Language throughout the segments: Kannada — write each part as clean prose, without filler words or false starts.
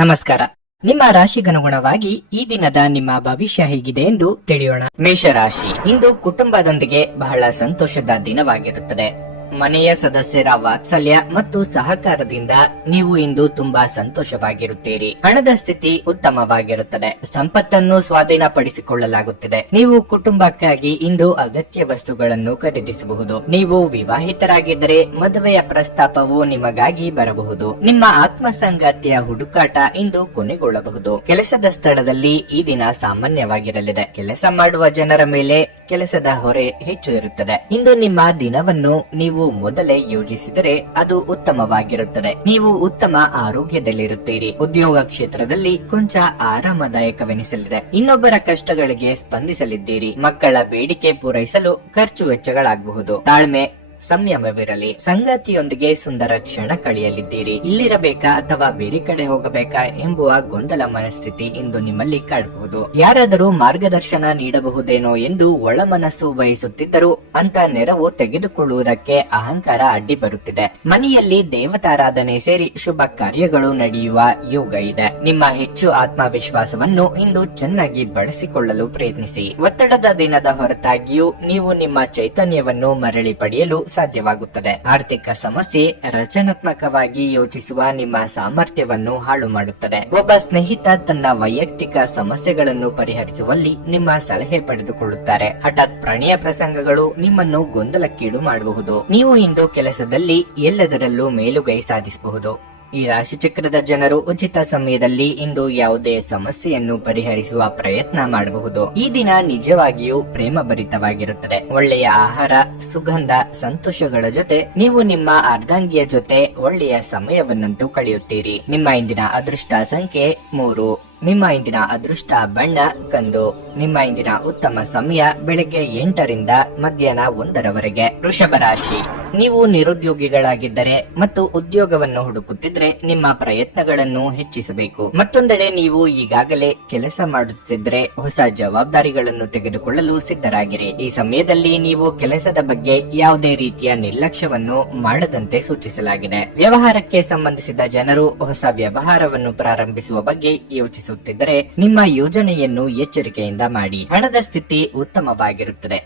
ನಮಸ್ಕಾರ. ನಿಮ್ಮ ರಾಶಿಗನುಗುಣವಾಗಿ ಈ ದಿನದ ನಿಮ್ಮ ಭವಿಷ್ಯ ಹೇಗಿದೆ ಎಂದು ತಿಳಿಯೋಣ. ಮೇಷರಾಶಿ, ಇಂದು ಕುಟುಂಬದೊಂದಿಗೆ ಬಹಳ ಸಂತೋಷದ ದಿನವಾಗಿರುತ್ತದೆ. ಮನೆಯ ಸದಸ್ಯರ ವಾತ್ಸಲ್ಯ ಮತ್ತು ಸಹಕಾರದಿಂದ ನೀವು ಇಂದು ತುಂಬಾ ಸಂತೋಷವಾಗಿರುತ್ತೀರಿ. ಹಣದ ಸ್ಥಿತಿ ಉತ್ತಮವಾಗಿರುತ್ತದೆ. ಸಂಪತ್ತನ್ನು ಸ್ವಾಧೀನಪಡಿಸಿಕೊಳ್ಳಲಾಗುತ್ತಿದೆ. ನೀವು ಕುಟುಂಬಕ್ಕಾಗಿ ಇಂದು ಅಗತ್ಯ ವಸ್ತುಗಳನ್ನು ಖರೀದಿಸಬಹುದು. ನೀವು ವಿವಾಹಿತರಾಗಿದ್ದರೆ ಮದುವೆಯ ಪ್ರಸ್ತಾಪವು ನಿಮಗಾಗಿ ಬರಬಹುದು. ನಿಮ್ಮ ಆತ್ಮಸಂಗಾತಿಯ ಹುಡುಕಾಟ ಇಂದು ಕೊನೆಗೊಳ್ಳಬಹುದು. ಕೆಲಸದ ಸ್ಥಳದಲ್ಲಿ ಈ ದಿನ ಸಾಮಾನ್ಯವಾಗಿರಲಿದೆ. ಕೆಲಸ ಮಾಡುವ ಜನರ ಮೇಲೆ ಕೆಲಸದ ಹೊರೆ ಹೆಚ್ಚು ಇರುತ್ತದೆ. ಇಂದು ನಿಮ್ಮ ದಿನವನ್ನು ನೀವು ಮೊದಲೇ ಯೋಜಿಸಿದರೆ ಅದು ಉತ್ತಮವಾಗಿರುತ್ತದೆ. ನೀವು ಉತ್ತಮ ಆರೋಗ್ಯದಲ್ಲಿರುತ್ತೀರಿ. ಉದ್ಯೋಗ ಕ್ಷೇತ್ರದಲ್ಲಿ ಕೊಂಚ ಆರಾಮದಾಯಕವೆನಿಸಲಿದೆ. ಇನ್ನೊಬ್ಬರ ಕಷ್ಟಗಳಿಗೆ ಸ್ಪಂದಿಸಲಿದ್ದೀರಿ. ಮಕ್ಕಳ ಬೇಡಿಕೆ ಪೂರೈಸಲು ಖರ್ಚು ವೆಚ್ಚಗಳಾಗಬಹುದು. ತಾಳ್ಮೆ ಸಂಯಮವಿರಲಿ. ಸಂಗಾತಿಯೊಂದಿಗೆ ಸುಂದರ ಕ್ಷಣ ಕಳೆಯಲಿದ್ದೀರಿ. ಇಲ್ಲಿರಬೇಕಾ ಅಥವಾ ಬೇರೆ ಕಡೆ ಹೋಗಬೇಕಾ ಎಂಬುವ ಗೊಂದಲ ಮನಸ್ಥಿತಿ ಇಂದು ನಿಮ್ಮಲ್ಲಿ ಕಾಡಬಹುದು. ಯಾರಾದರೂ ಮಾರ್ಗದರ್ಶನ ನೀಡಬಹುದೇನೋ ಎಂದು ಒಳ ಮನಸ್ಸು ಬಯಸುತ್ತಿದ್ದರೂ ಅಂತ ನೆರವು ತೆಗೆದುಕೊಳ್ಳುವುದಕ್ಕೆ ಅಹಂಕಾರ ಅಡ್ಡಿ ಬರುತ್ತಿದೆ. ಮನೆಯಲ್ಲಿ ದೇವತಾರಾಧನೆ ಸೇರಿ ಶುಭ ಕಾರ್ಯಗಳು ನಡೆಯುವ ಯೋಗ ಇದೆ. ನಿಮ್ಮ ಹೆಚ್ಚು ಆತ್ಮವಿಶ್ವಾಸವನ್ನು ಇಂದು ಚೆನ್ನಾಗಿ ಬಳಸಿಕೊಳ್ಳಲು ಪ್ರಯತ್ನಿಸಿ. ಒತ್ತಡದ ದಿನದ ಹೊರತಾಗಿಯೂ ನೀವು ನಿಮ್ಮ ಚೈತನ್ಯವನ್ನು ಮರಳಿ ಪಡೆಯಲು ಸಾಧ್ಯವಾಗುತ್ತದೆ. ಆರ್ಥಿಕ ಸಮಸ್ಯೆ ರಚನಾತ್ಮಕವಾಗಿ ಯೋಚಿಸುವ ನಿಮ್ಮ ಸಾಮರ್ಥ್ಯವನ್ನು ಹಾಳು ಮಾಡುತ್ತದೆ. ಒಬ್ಬ ಸ್ನೇಹಿತ ತನ್ನ ವೈಯಕ್ತಿಕ ಸಮಸ್ಯೆಗಳನ್ನು ಪರಿಹರಿಸುವಲ್ಲಿ ನಿಮ್ಮ ಸಲಹೆ ಪಡೆದುಕೊಳ್ಳುತ್ತಾರೆ. ಹಠಾತ್ ಪ್ರಣಯ ಪ್ರಸಂಗಗಳು ನಿಮ್ಮನ್ನು ಗೊಂದಲಕ್ಕೀಡು ಮಾಡಬಹುದು. ನೀವು ಇಂದು ಕೆಲಸದಲ್ಲಿ ಎಲ್ಲದರಲ್ಲೂ ಮೇಲುಗೈ ಸಾಧಿಸಬಹುದು. ಈ ರಾಶಿಚಕ್ರದ ಜನರು ಉಚಿತ ಸಮಯದಲ್ಲಿ ಇಂದು ಯಾವುದೇ ಸಮಸ್ಯೆಯನ್ನು ಪರಿಹರಿಸುವ ಪ್ರಯತ್ನ ಮಾಡಬಹುದು. ಈ ದಿನ ನಿಜವಾಗಿಯೂ ಪ್ರೇಮಭರಿತವಾಗಿರುತ್ತದೆ. ಒಳ್ಳೆಯ ಆಹಾರ, ಸುಗಂಧ, ಸಂತೋಷಗಳ ಜೊತೆ ನೀವು ನಿಮ್ಮ ಅರ್ಧಾಂಗಿಯ ಜೊತೆ ಒಳ್ಳೆಯ ಸಮಯವನ್ನಂತೂ ಕಳೆಯುತ್ತೀರಿ. ನಿಮ್ಮ ಇಂದಿನ ಅದೃಷ್ಟ ಸಂಖ್ಯೆ 3. ನಿಮ್ಮ ಇಂದಿನ ಅದೃಷ್ಟ ಬಣ್ಣ ಕಂದು. ನಿಮ್ಮ ಇಂದಿನ ಉತ್ತಮ ಸಮಯ ಬೆಳಗ್ಗೆ 8 ರಿಂದ ಮಧ್ಯಾಹ್ನ 1 ರವರೆಗೆ. ವೃಷಭ ರಾಶಿ, ನೀವು ನಿರುದ್ಯೋಗಿಗಳಾಗಿದ್ದರೆ ಮತ್ತು ಉದ್ಯೋಗವನ್ನು ಹುಡುಕುತ್ತಿದ್ರೆ ನಿಮ್ಮ ಪ್ರಯತ್ನಗಳನ್ನು ಹೆಚ್ಚಿಸಬೇಕು. ಮತ್ತೊಂದೆಡೆ ನೀವು ಈಗಾಗಲೇ ಕೆಲಸ ಮಾಡುತ್ತಿದ್ರೆ ಹೊಸ ಜವಾಬ್ದಾರಿಗಳನ್ನು ತೆಗೆದುಕೊಳ್ಳಲು ಸಿದ್ಧರಾಗಿರಿ. ಈ ಸಮಯದಲ್ಲಿ ನೀವು ಕೆಲಸದ ಬಗ್ಗೆ ಯಾವುದೇ ರೀತಿಯ ನಿರ್ಲಕ್ಷ್ಯವನ್ನು ಮಾಡದಂತೆ ಸೂಚಿಸಲಾಗಿದೆ. ವ್ಯವಹಾರಕ್ಕೆ ಸಂಬಂಧಿಸಿದ ಜನರು ಹೊಸ ವ್ಯವಹಾರವನ್ನು ಪ್ರಾರಂಭಿಸುವ ಬಗ್ಗೆ ಯೋಚಿಸುತ್ತಿದ್ದರೆ ನಿಮ್ಮ ಯೋಜನೆಯನ್ನು ಎಚ್ಚರಿಕೆಯಿಂದ ಮಾಡಿ. ಹಣದ ಸ್ಥಿತಿ ಉತ್ತಮವಾಗಿರುತ್ತದೆ.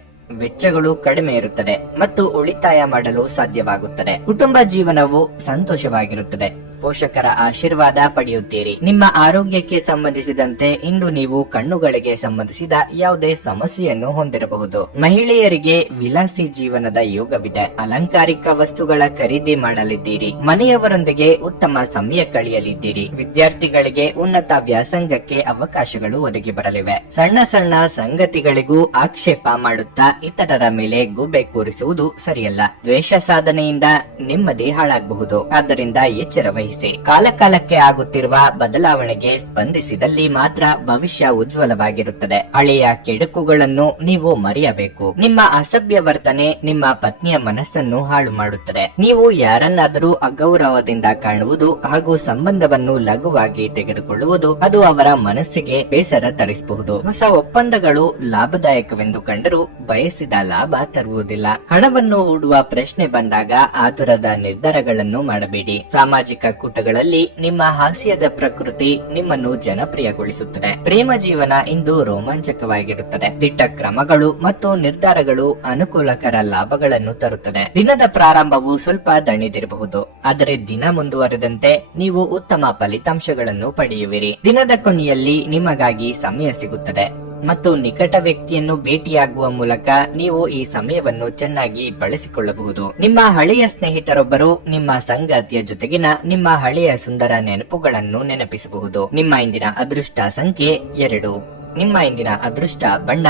ವೆಚ್ಚಗಳು ಕಡಿಮೆ ಇರುತ್ತದೆ ಮತ್ತು ಉಳಿತಾಯ ಮಾಡಲು ಸಾಧ್ಯವಾಗುತ್ತದೆ. ಕುಟುಂಬ ಜೀವನವು ಸಂತೋಷವಾಗಿರುತ್ತದೆ. ಪೋಷಕರ ಆಶೀರ್ವಾದ ಪಡೆಯುತ್ತೀರಿ. ನಿಮ್ಮ ಆರೋಗ್ಯಕ್ಕೆ ಸಂಬಂಧಿಸಿದಂತೆ ಇಂದು ನೀವು ಕಣ್ಣುಗಳಿಗೆ ಸಂಬಂಧಿಸಿದ ಯಾವುದೇ ಸಮಸ್ಯೆಯನ್ನು ಹೊಂದಿರಬಹುದು. ಮಹಿಳೆಯರಿಗೆ ವಿಲಾಸಿ ಜೀವನದ ಯೋಗವಿದೆ. ಅಲಂಕಾರಿಕ ವಸ್ತುಗಳ ಖರೀದಿ ಮಾಡಲಿದ್ದೀರಿ. ಮನೆಯವರೊಂದಿಗೆ ಉತ್ತಮ ಸಮಯ ಕಳೆಯಲಿದ್ದೀರಿ. ವಿದ್ಯಾರ್ಥಿಗಳಿಗೆ ಉನ್ನತ ವ್ಯಾಸಂಗಕ್ಕೆ ಅವಕಾಶಗಳು ಒದಗಿ ಬರಲಿವೆ. ಸಣ್ಣ ಸಣ್ಣ ಸಂಗತಿಗಳಿಗೂ ಆಕ್ಷೇಪ ಮಾಡುತ್ತಾ ಇತರರ ಮೇಲೆ ಗೂಬೆ ಕೂರಿಸುವುದು ಸರಿಯಲ್ಲ. ದ್ವೇಷ ಸಾಧನೆಯಿಂದ ನೆಮ್ಮದಿ ಹಾಳಾಗಬಹುದು. ಆದ್ದರಿಂದ ಎಚ್ಚರ ವಹಿಸಿ. ಕಾಲಕಾಲಕ್ಕೆ ಆಗುತ್ತಿರುವ ಬದಲಾವಣೆಗೆ ಸ್ಪಂದಿಸಿದಲ್ಲಿ ಮಾತ್ರ ಭವಿಷ್ಯ ಉಜ್ವಲವಾಗಿರುತ್ತದೆ. ಹಳೆಯ ಕೆಡುಕುಗಳನ್ನು ನೀವು ಮರೆಯಬೇಕು. ನಿಮ್ಮ ಅಸಭ್ಯ ವರ್ತನೆ ನಿಮ್ಮ ಪತ್ನಿಯ ಮನಸ್ಸನ್ನು ಹಾಳು ಮಾಡುತ್ತದೆ. ನೀವು ಯಾರನ್ನಾದರೂ ಅಗೌರವದಿಂದ ಕಾಣುವುದು ಹಾಗೂ ಸಂಬಂಧವನ್ನು ಲಘುವಾಗಿ ತೆಗೆದುಕೊಳ್ಳುವುದು ಅದು ಅವರ ಮನಸ್ಸಿಗೆ ಬೇಸರ ತರಿಸಬಹುದು. ಹೊಸ ಒಪ್ಪಂದಗಳು ಲಾಭದಾಯಕವೆಂದು ಕಂಡರೂ ಬಯಸಿದ ಲಾಭ ತರುವುದಿಲ್ಲ. ಹಣವನ್ನು ಹೂಡುವ ಪ್ರಶ್ನೆ ಬಂದಾಗ ಆತುರದ ನಿರ್ಧಾರಗಳನ್ನು ಮಾಡಬೇಡಿ. ಸಾಮಾಜಿಕ ಕೂಟಗಳಲ್ಲಿ ನಿಮ್ಮ ಹಾಸ್ಯದ ಪ್ರಕೃತಿ ನಿಮ್ಮನ್ನು ಜನಪ್ರಿಯಗೊಳಿಸುತ್ತದೆ. ಪ್ರೇಮ ಜೀವನ ಇಂದು ರೋಮಾಂಚಕವಾಗಿರುತ್ತದೆ. ದಿಟ್ಟ ಕ್ರಮಗಳು ಮತ್ತು ನಿರ್ಧಾರಗಳು ಅನುಕೂಲಕರ ಲಾಭಗಳನ್ನು ತರುತ್ತದೆ. ದಿನದ ಪ್ರಾರಂಭವು ಸ್ವಲ್ಪ ದಣಿದಿರಬಹುದು, ಆದರೆ ದಿನ ಮುಂದುವರೆದಂತೆ ನೀವು ಉತ್ತಮ ಫಲಿತಾಂಶಗಳನ್ನು ಪಡೆಯುವಿರಿ. ದಿನದ ಕೊನೆಯಲ್ಲಿ ನಿಮಗಾಗಿ ಸಮಯ ಸಿಗುತ್ತದೆ ಮತ್ತು ನಿಕಟ ವ್ಯಕ್ತಿಯನ್ನು ಭೇಟಿಯಾಗುವ ಮೂಲಕ ನೀವು ಈ ಸಮಯವನ್ನು ಚೆನ್ನಾಗಿ ಬಳಸಿಕೊಳ್ಳಬಹುದು. ನಿಮ್ಮ ಹಳೆಯ ಸ್ನೇಹಿತರೊಬ್ಬರು ನಿಮ್ಮ ಸಂಗಾತಿಯ ಜೊತೆಗಿನ ನಿಮ್ಮ ಹಳೆಯ ಸುಂದರ ನೆನಪುಗಳನ್ನು ನೆನಪಿಸಬಹುದು. ನಿಮ್ಮ ಇಂದಿನ ಅದೃಷ್ಟ ಸಂಖ್ಯೆ 2. ನಿಮ್ಮ ಇಂದಿನ ಅದೃಷ್ಟ ಬಣ್ಣ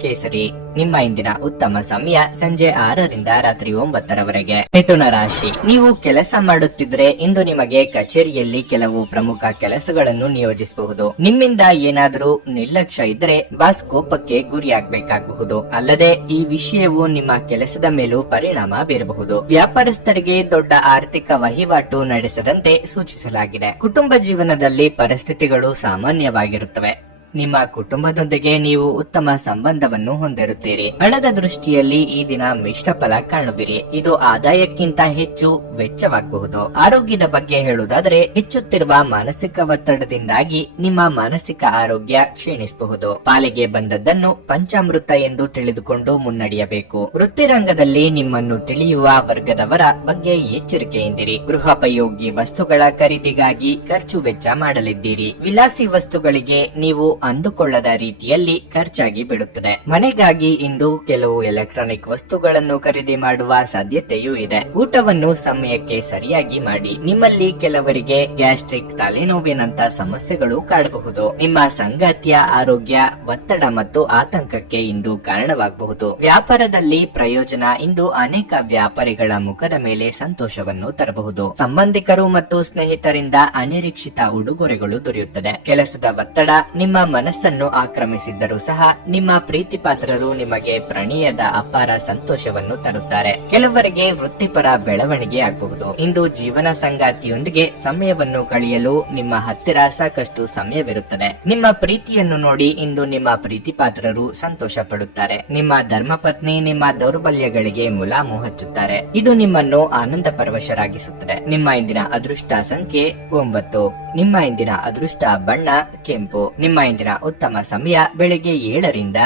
ಕೇಸರಿ. ನಿಮ್ಮ ಇಂದಿನ ಉತ್ತಮ ಸಮಯ ಸಂಜೆ 6 ರಿಂದ ರಾತ್ರಿ 9 ರವರೆಗೆ. ಮಿಥುನ ರಾಶಿ, ನೀವು ಕೆಲಸ ಮಾಡುತ್ತಿದ್ರೆ ಇಂದು ನಿಮಗೆ ಕಚೇರಿಯಲ್ಲಿ ಕೆಲವು ಪ್ರಮುಖ ಕೆಲಸಗಳನ್ನು ನಿಯೋಜಿಸಬಹುದು. ನಿಮ್ಮಿಂದ ಏನಾದರೂ ನಿರ್ಲಕ್ಷ್ಯ ಇದ್ದರೆ ಬಾಸ್ ಕೋಪಕ್ಕೆ ಗುರಿಯಾಗಬೇಕಾಗಬಹುದು. ಅಲ್ಲದೆ ಈ ವಿಷಯವು ನಿಮ್ಮ ಕೆಲಸದ ಮೇಲೂ ಪರಿಣಾಮ ಬೀರಬಹುದು. ವ್ಯಾಪಾರಸ್ಥರಿಗೆ ದೊಡ್ಡ ಆರ್ಥಿಕ ವಹಿವಾಟು ನಡೆಸದಂತೆ ಸೂಚಿಸಲಾಗಿದೆ. ಕುಟುಂಬ ಜೀವನದಲ್ಲಿ ಪರಿಸ್ಥಿತಿಗಳು ಸಾಮಾನ್ಯವಾಗಿರುತ್ತವೆ. ನಿಮ್ಮ ಕುಟುಂಬದೊಂದಿಗೆ ನೀವು ಉತ್ತಮ ಸಂಬಂಧವನ್ನು ಹೊಂದಿರುತ್ತೀರಿ. ಹಣದ ದೃಷ್ಟಿಯಲ್ಲಿ ಈ ದಿನ ಮಿಶ್ರ ಫಲ ಕಾಣುವಿರಿ. ಇದು ಆದಾಯಕ್ಕಿಂತ ಹೆಚ್ಚು ವೆಚ್ಚವಾಗಬಹುದು. ಆರೋಗ್ಯದ ಬಗ್ಗೆ ಹೇಳುವುದಾದರೆ ಹೆಚ್ಚುತ್ತಿರುವ ಮಾನಸಿಕ ಒತ್ತಡದಿಂದಾಗಿ ನಿಮ್ಮ ಮಾನಸಿಕ ಆರೋಗ್ಯ ಕ್ಷೀಣಿಸಬಹುದು. ಪಾಲಿಗೆ ಬಂದದ್ದನ್ನು ಪಂಚಾಮೃತ ಎಂದು ತಿಳಿದುಕೊಂಡು ಮುನ್ನಡೆಯಬೇಕು. ವೃತ್ತಿರಂಗದಲ್ಲಿ ನಿಮ್ಮನ್ನು ತಿಳಿಯುವ ವರ್ಗದವರ ಬಗ್ಗೆ ಎಚ್ಚರಿಕೆಯಿಂದಿರಿ. ಗೃಹೋಪಯೋಗಿ ವಸ್ತುಗಳ ಖರೀದಿಗಾಗಿ ಖರ್ಚು ವೆಚ್ಚ ಮಾಡಲಿದ್ದೀರಿ. ವಿಲಾಸಿ ವಸ್ತುಗಳಿಗೆ ನೀವು ಅಂದುಕೊಳ್ಳದ ರೀತಿಯಲ್ಲಿ ಖರ್ಚಾಗಿ ಬಿಡುತ್ತದೆ. ಮನೆಗಾಗಿ ಇಂದು ಕೆಲವು ಎಲೆಕ್ಟ್ರಾನಿಕ್ ವಸ್ತುಗಳನ್ನು ಖರೀದಿ ಮಾಡುವ ಸಾಧ್ಯತೆಯೂ ಇದೆ. ಊಟವನ್ನು ಸಮಯಕ್ಕೆ ಸರಿಯಾಗಿ ಮಾಡಿ. ನಿಮ್ಮಲ್ಲಿ ಕೆಲವರಿಗೆ ಗ್ಯಾಸ್ಟ್ರಿಕ್, ತಲೆನೋವಿನಂತ ಸಮಸ್ಯೆಗಳು ಕಾಡಬಹುದು. ನಿಮ್ಮ ಸಂಗಾತಿಯ ಆರೋಗ್ಯ ಒತ್ತಡ ಮತ್ತು ಆತಂಕಕ್ಕೆ ಇಂದು ಕಾರಣವಾಗಬಹುದು. ವ್ಯಾಪಾರದಲ್ಲಿ ಪ್ರಯೋಜನ ಇಂದು ಅನೇಕ ವ್ಯಾಪಾರಿಗಳ ಮುಖದ ಮೇಲೆ ಸಂತೋಷವನ್ನು ತರಬಹುದು. ಸಂಬಂಧಿಕರು ಮತ್ತು ಸ್ನೇಹಿತರಿಂದ ಅನಿರೀಕ್ಷಿತ ಉಡುಗೊರೆಗಳು ದೊರೆಯುತ್ತದೆ. ಕೆಲಸದ ಒತ್ತಡ ನಿಮ್ಮ ಮನಸ್ಸನ್ನು ಆಕ್ರಮಿಸಿದ್ದರೂ ಸಹ ನಿಮ್ಮ ಪ್ರೀತಿ ಪಾತ್ರರು ನಿಮಗೆ ಪ್ರಣಯದ ಅಪಾರ ಸಂತೋಷವನ್ನು ತರುತ್ತಾರೆ. ಕೆಲವರಿಗೆ ವೃತ್ತಿಪರ ಬೆಳವಣಿಗೆ ಆಗಬಹುದು. ಇಂದು ಜೀವನ ಸಂಗಾತಿಯೊಂದಿಗೆ ಸಮಯವನ್ನು ಕಳೆಯಲು ನಿಮ್ಮ ಹತ್ತಿರ ಸಾಕಷ್ಟು ಸಮಯವಿರುತ್ತದೆ. ನಿಮ್ಮ ಪ್ರೀತಿಯನ್ನು ನೋಡಿ ಇಂದು ನಿಮ್ಮ ಪ್ರೀತಿ ಪಾತ್ರರು ಸಂತೋಷ ಪಡುತ್ತಾರೆ. ನಿಮ್ಮ ಧರ್ಮಪತ್ನಿ ನಿಮ್ಮ ದೌರ್ಬಲ್ಯಗಳಿಗೆ ಮುಲಾಮು ಹಚ್ಚುತ್ತಾರೆ. ಇದು ನಿಮ್ಮನ್ನು ಆನಂದ ಪರವಶರಾಗಿಸುತ್ತದೆ. ನಿಮ್ಮ ಇಂದಿನ ಅದೃಷ್ಟ ಸಂಖ್ಯೆ 9. ನಿಮ್ಮ ಇಂದಿನ ಅದೃಷ್ಟ ಬಣ್ಣ ಕೆಂಪು. ನಿಮ್ಮ ಇಂದಿನ ಉತ್ತಮ ಸಮಯ ಬೆಳಗ್ಗೆ 7 ರಿಂದ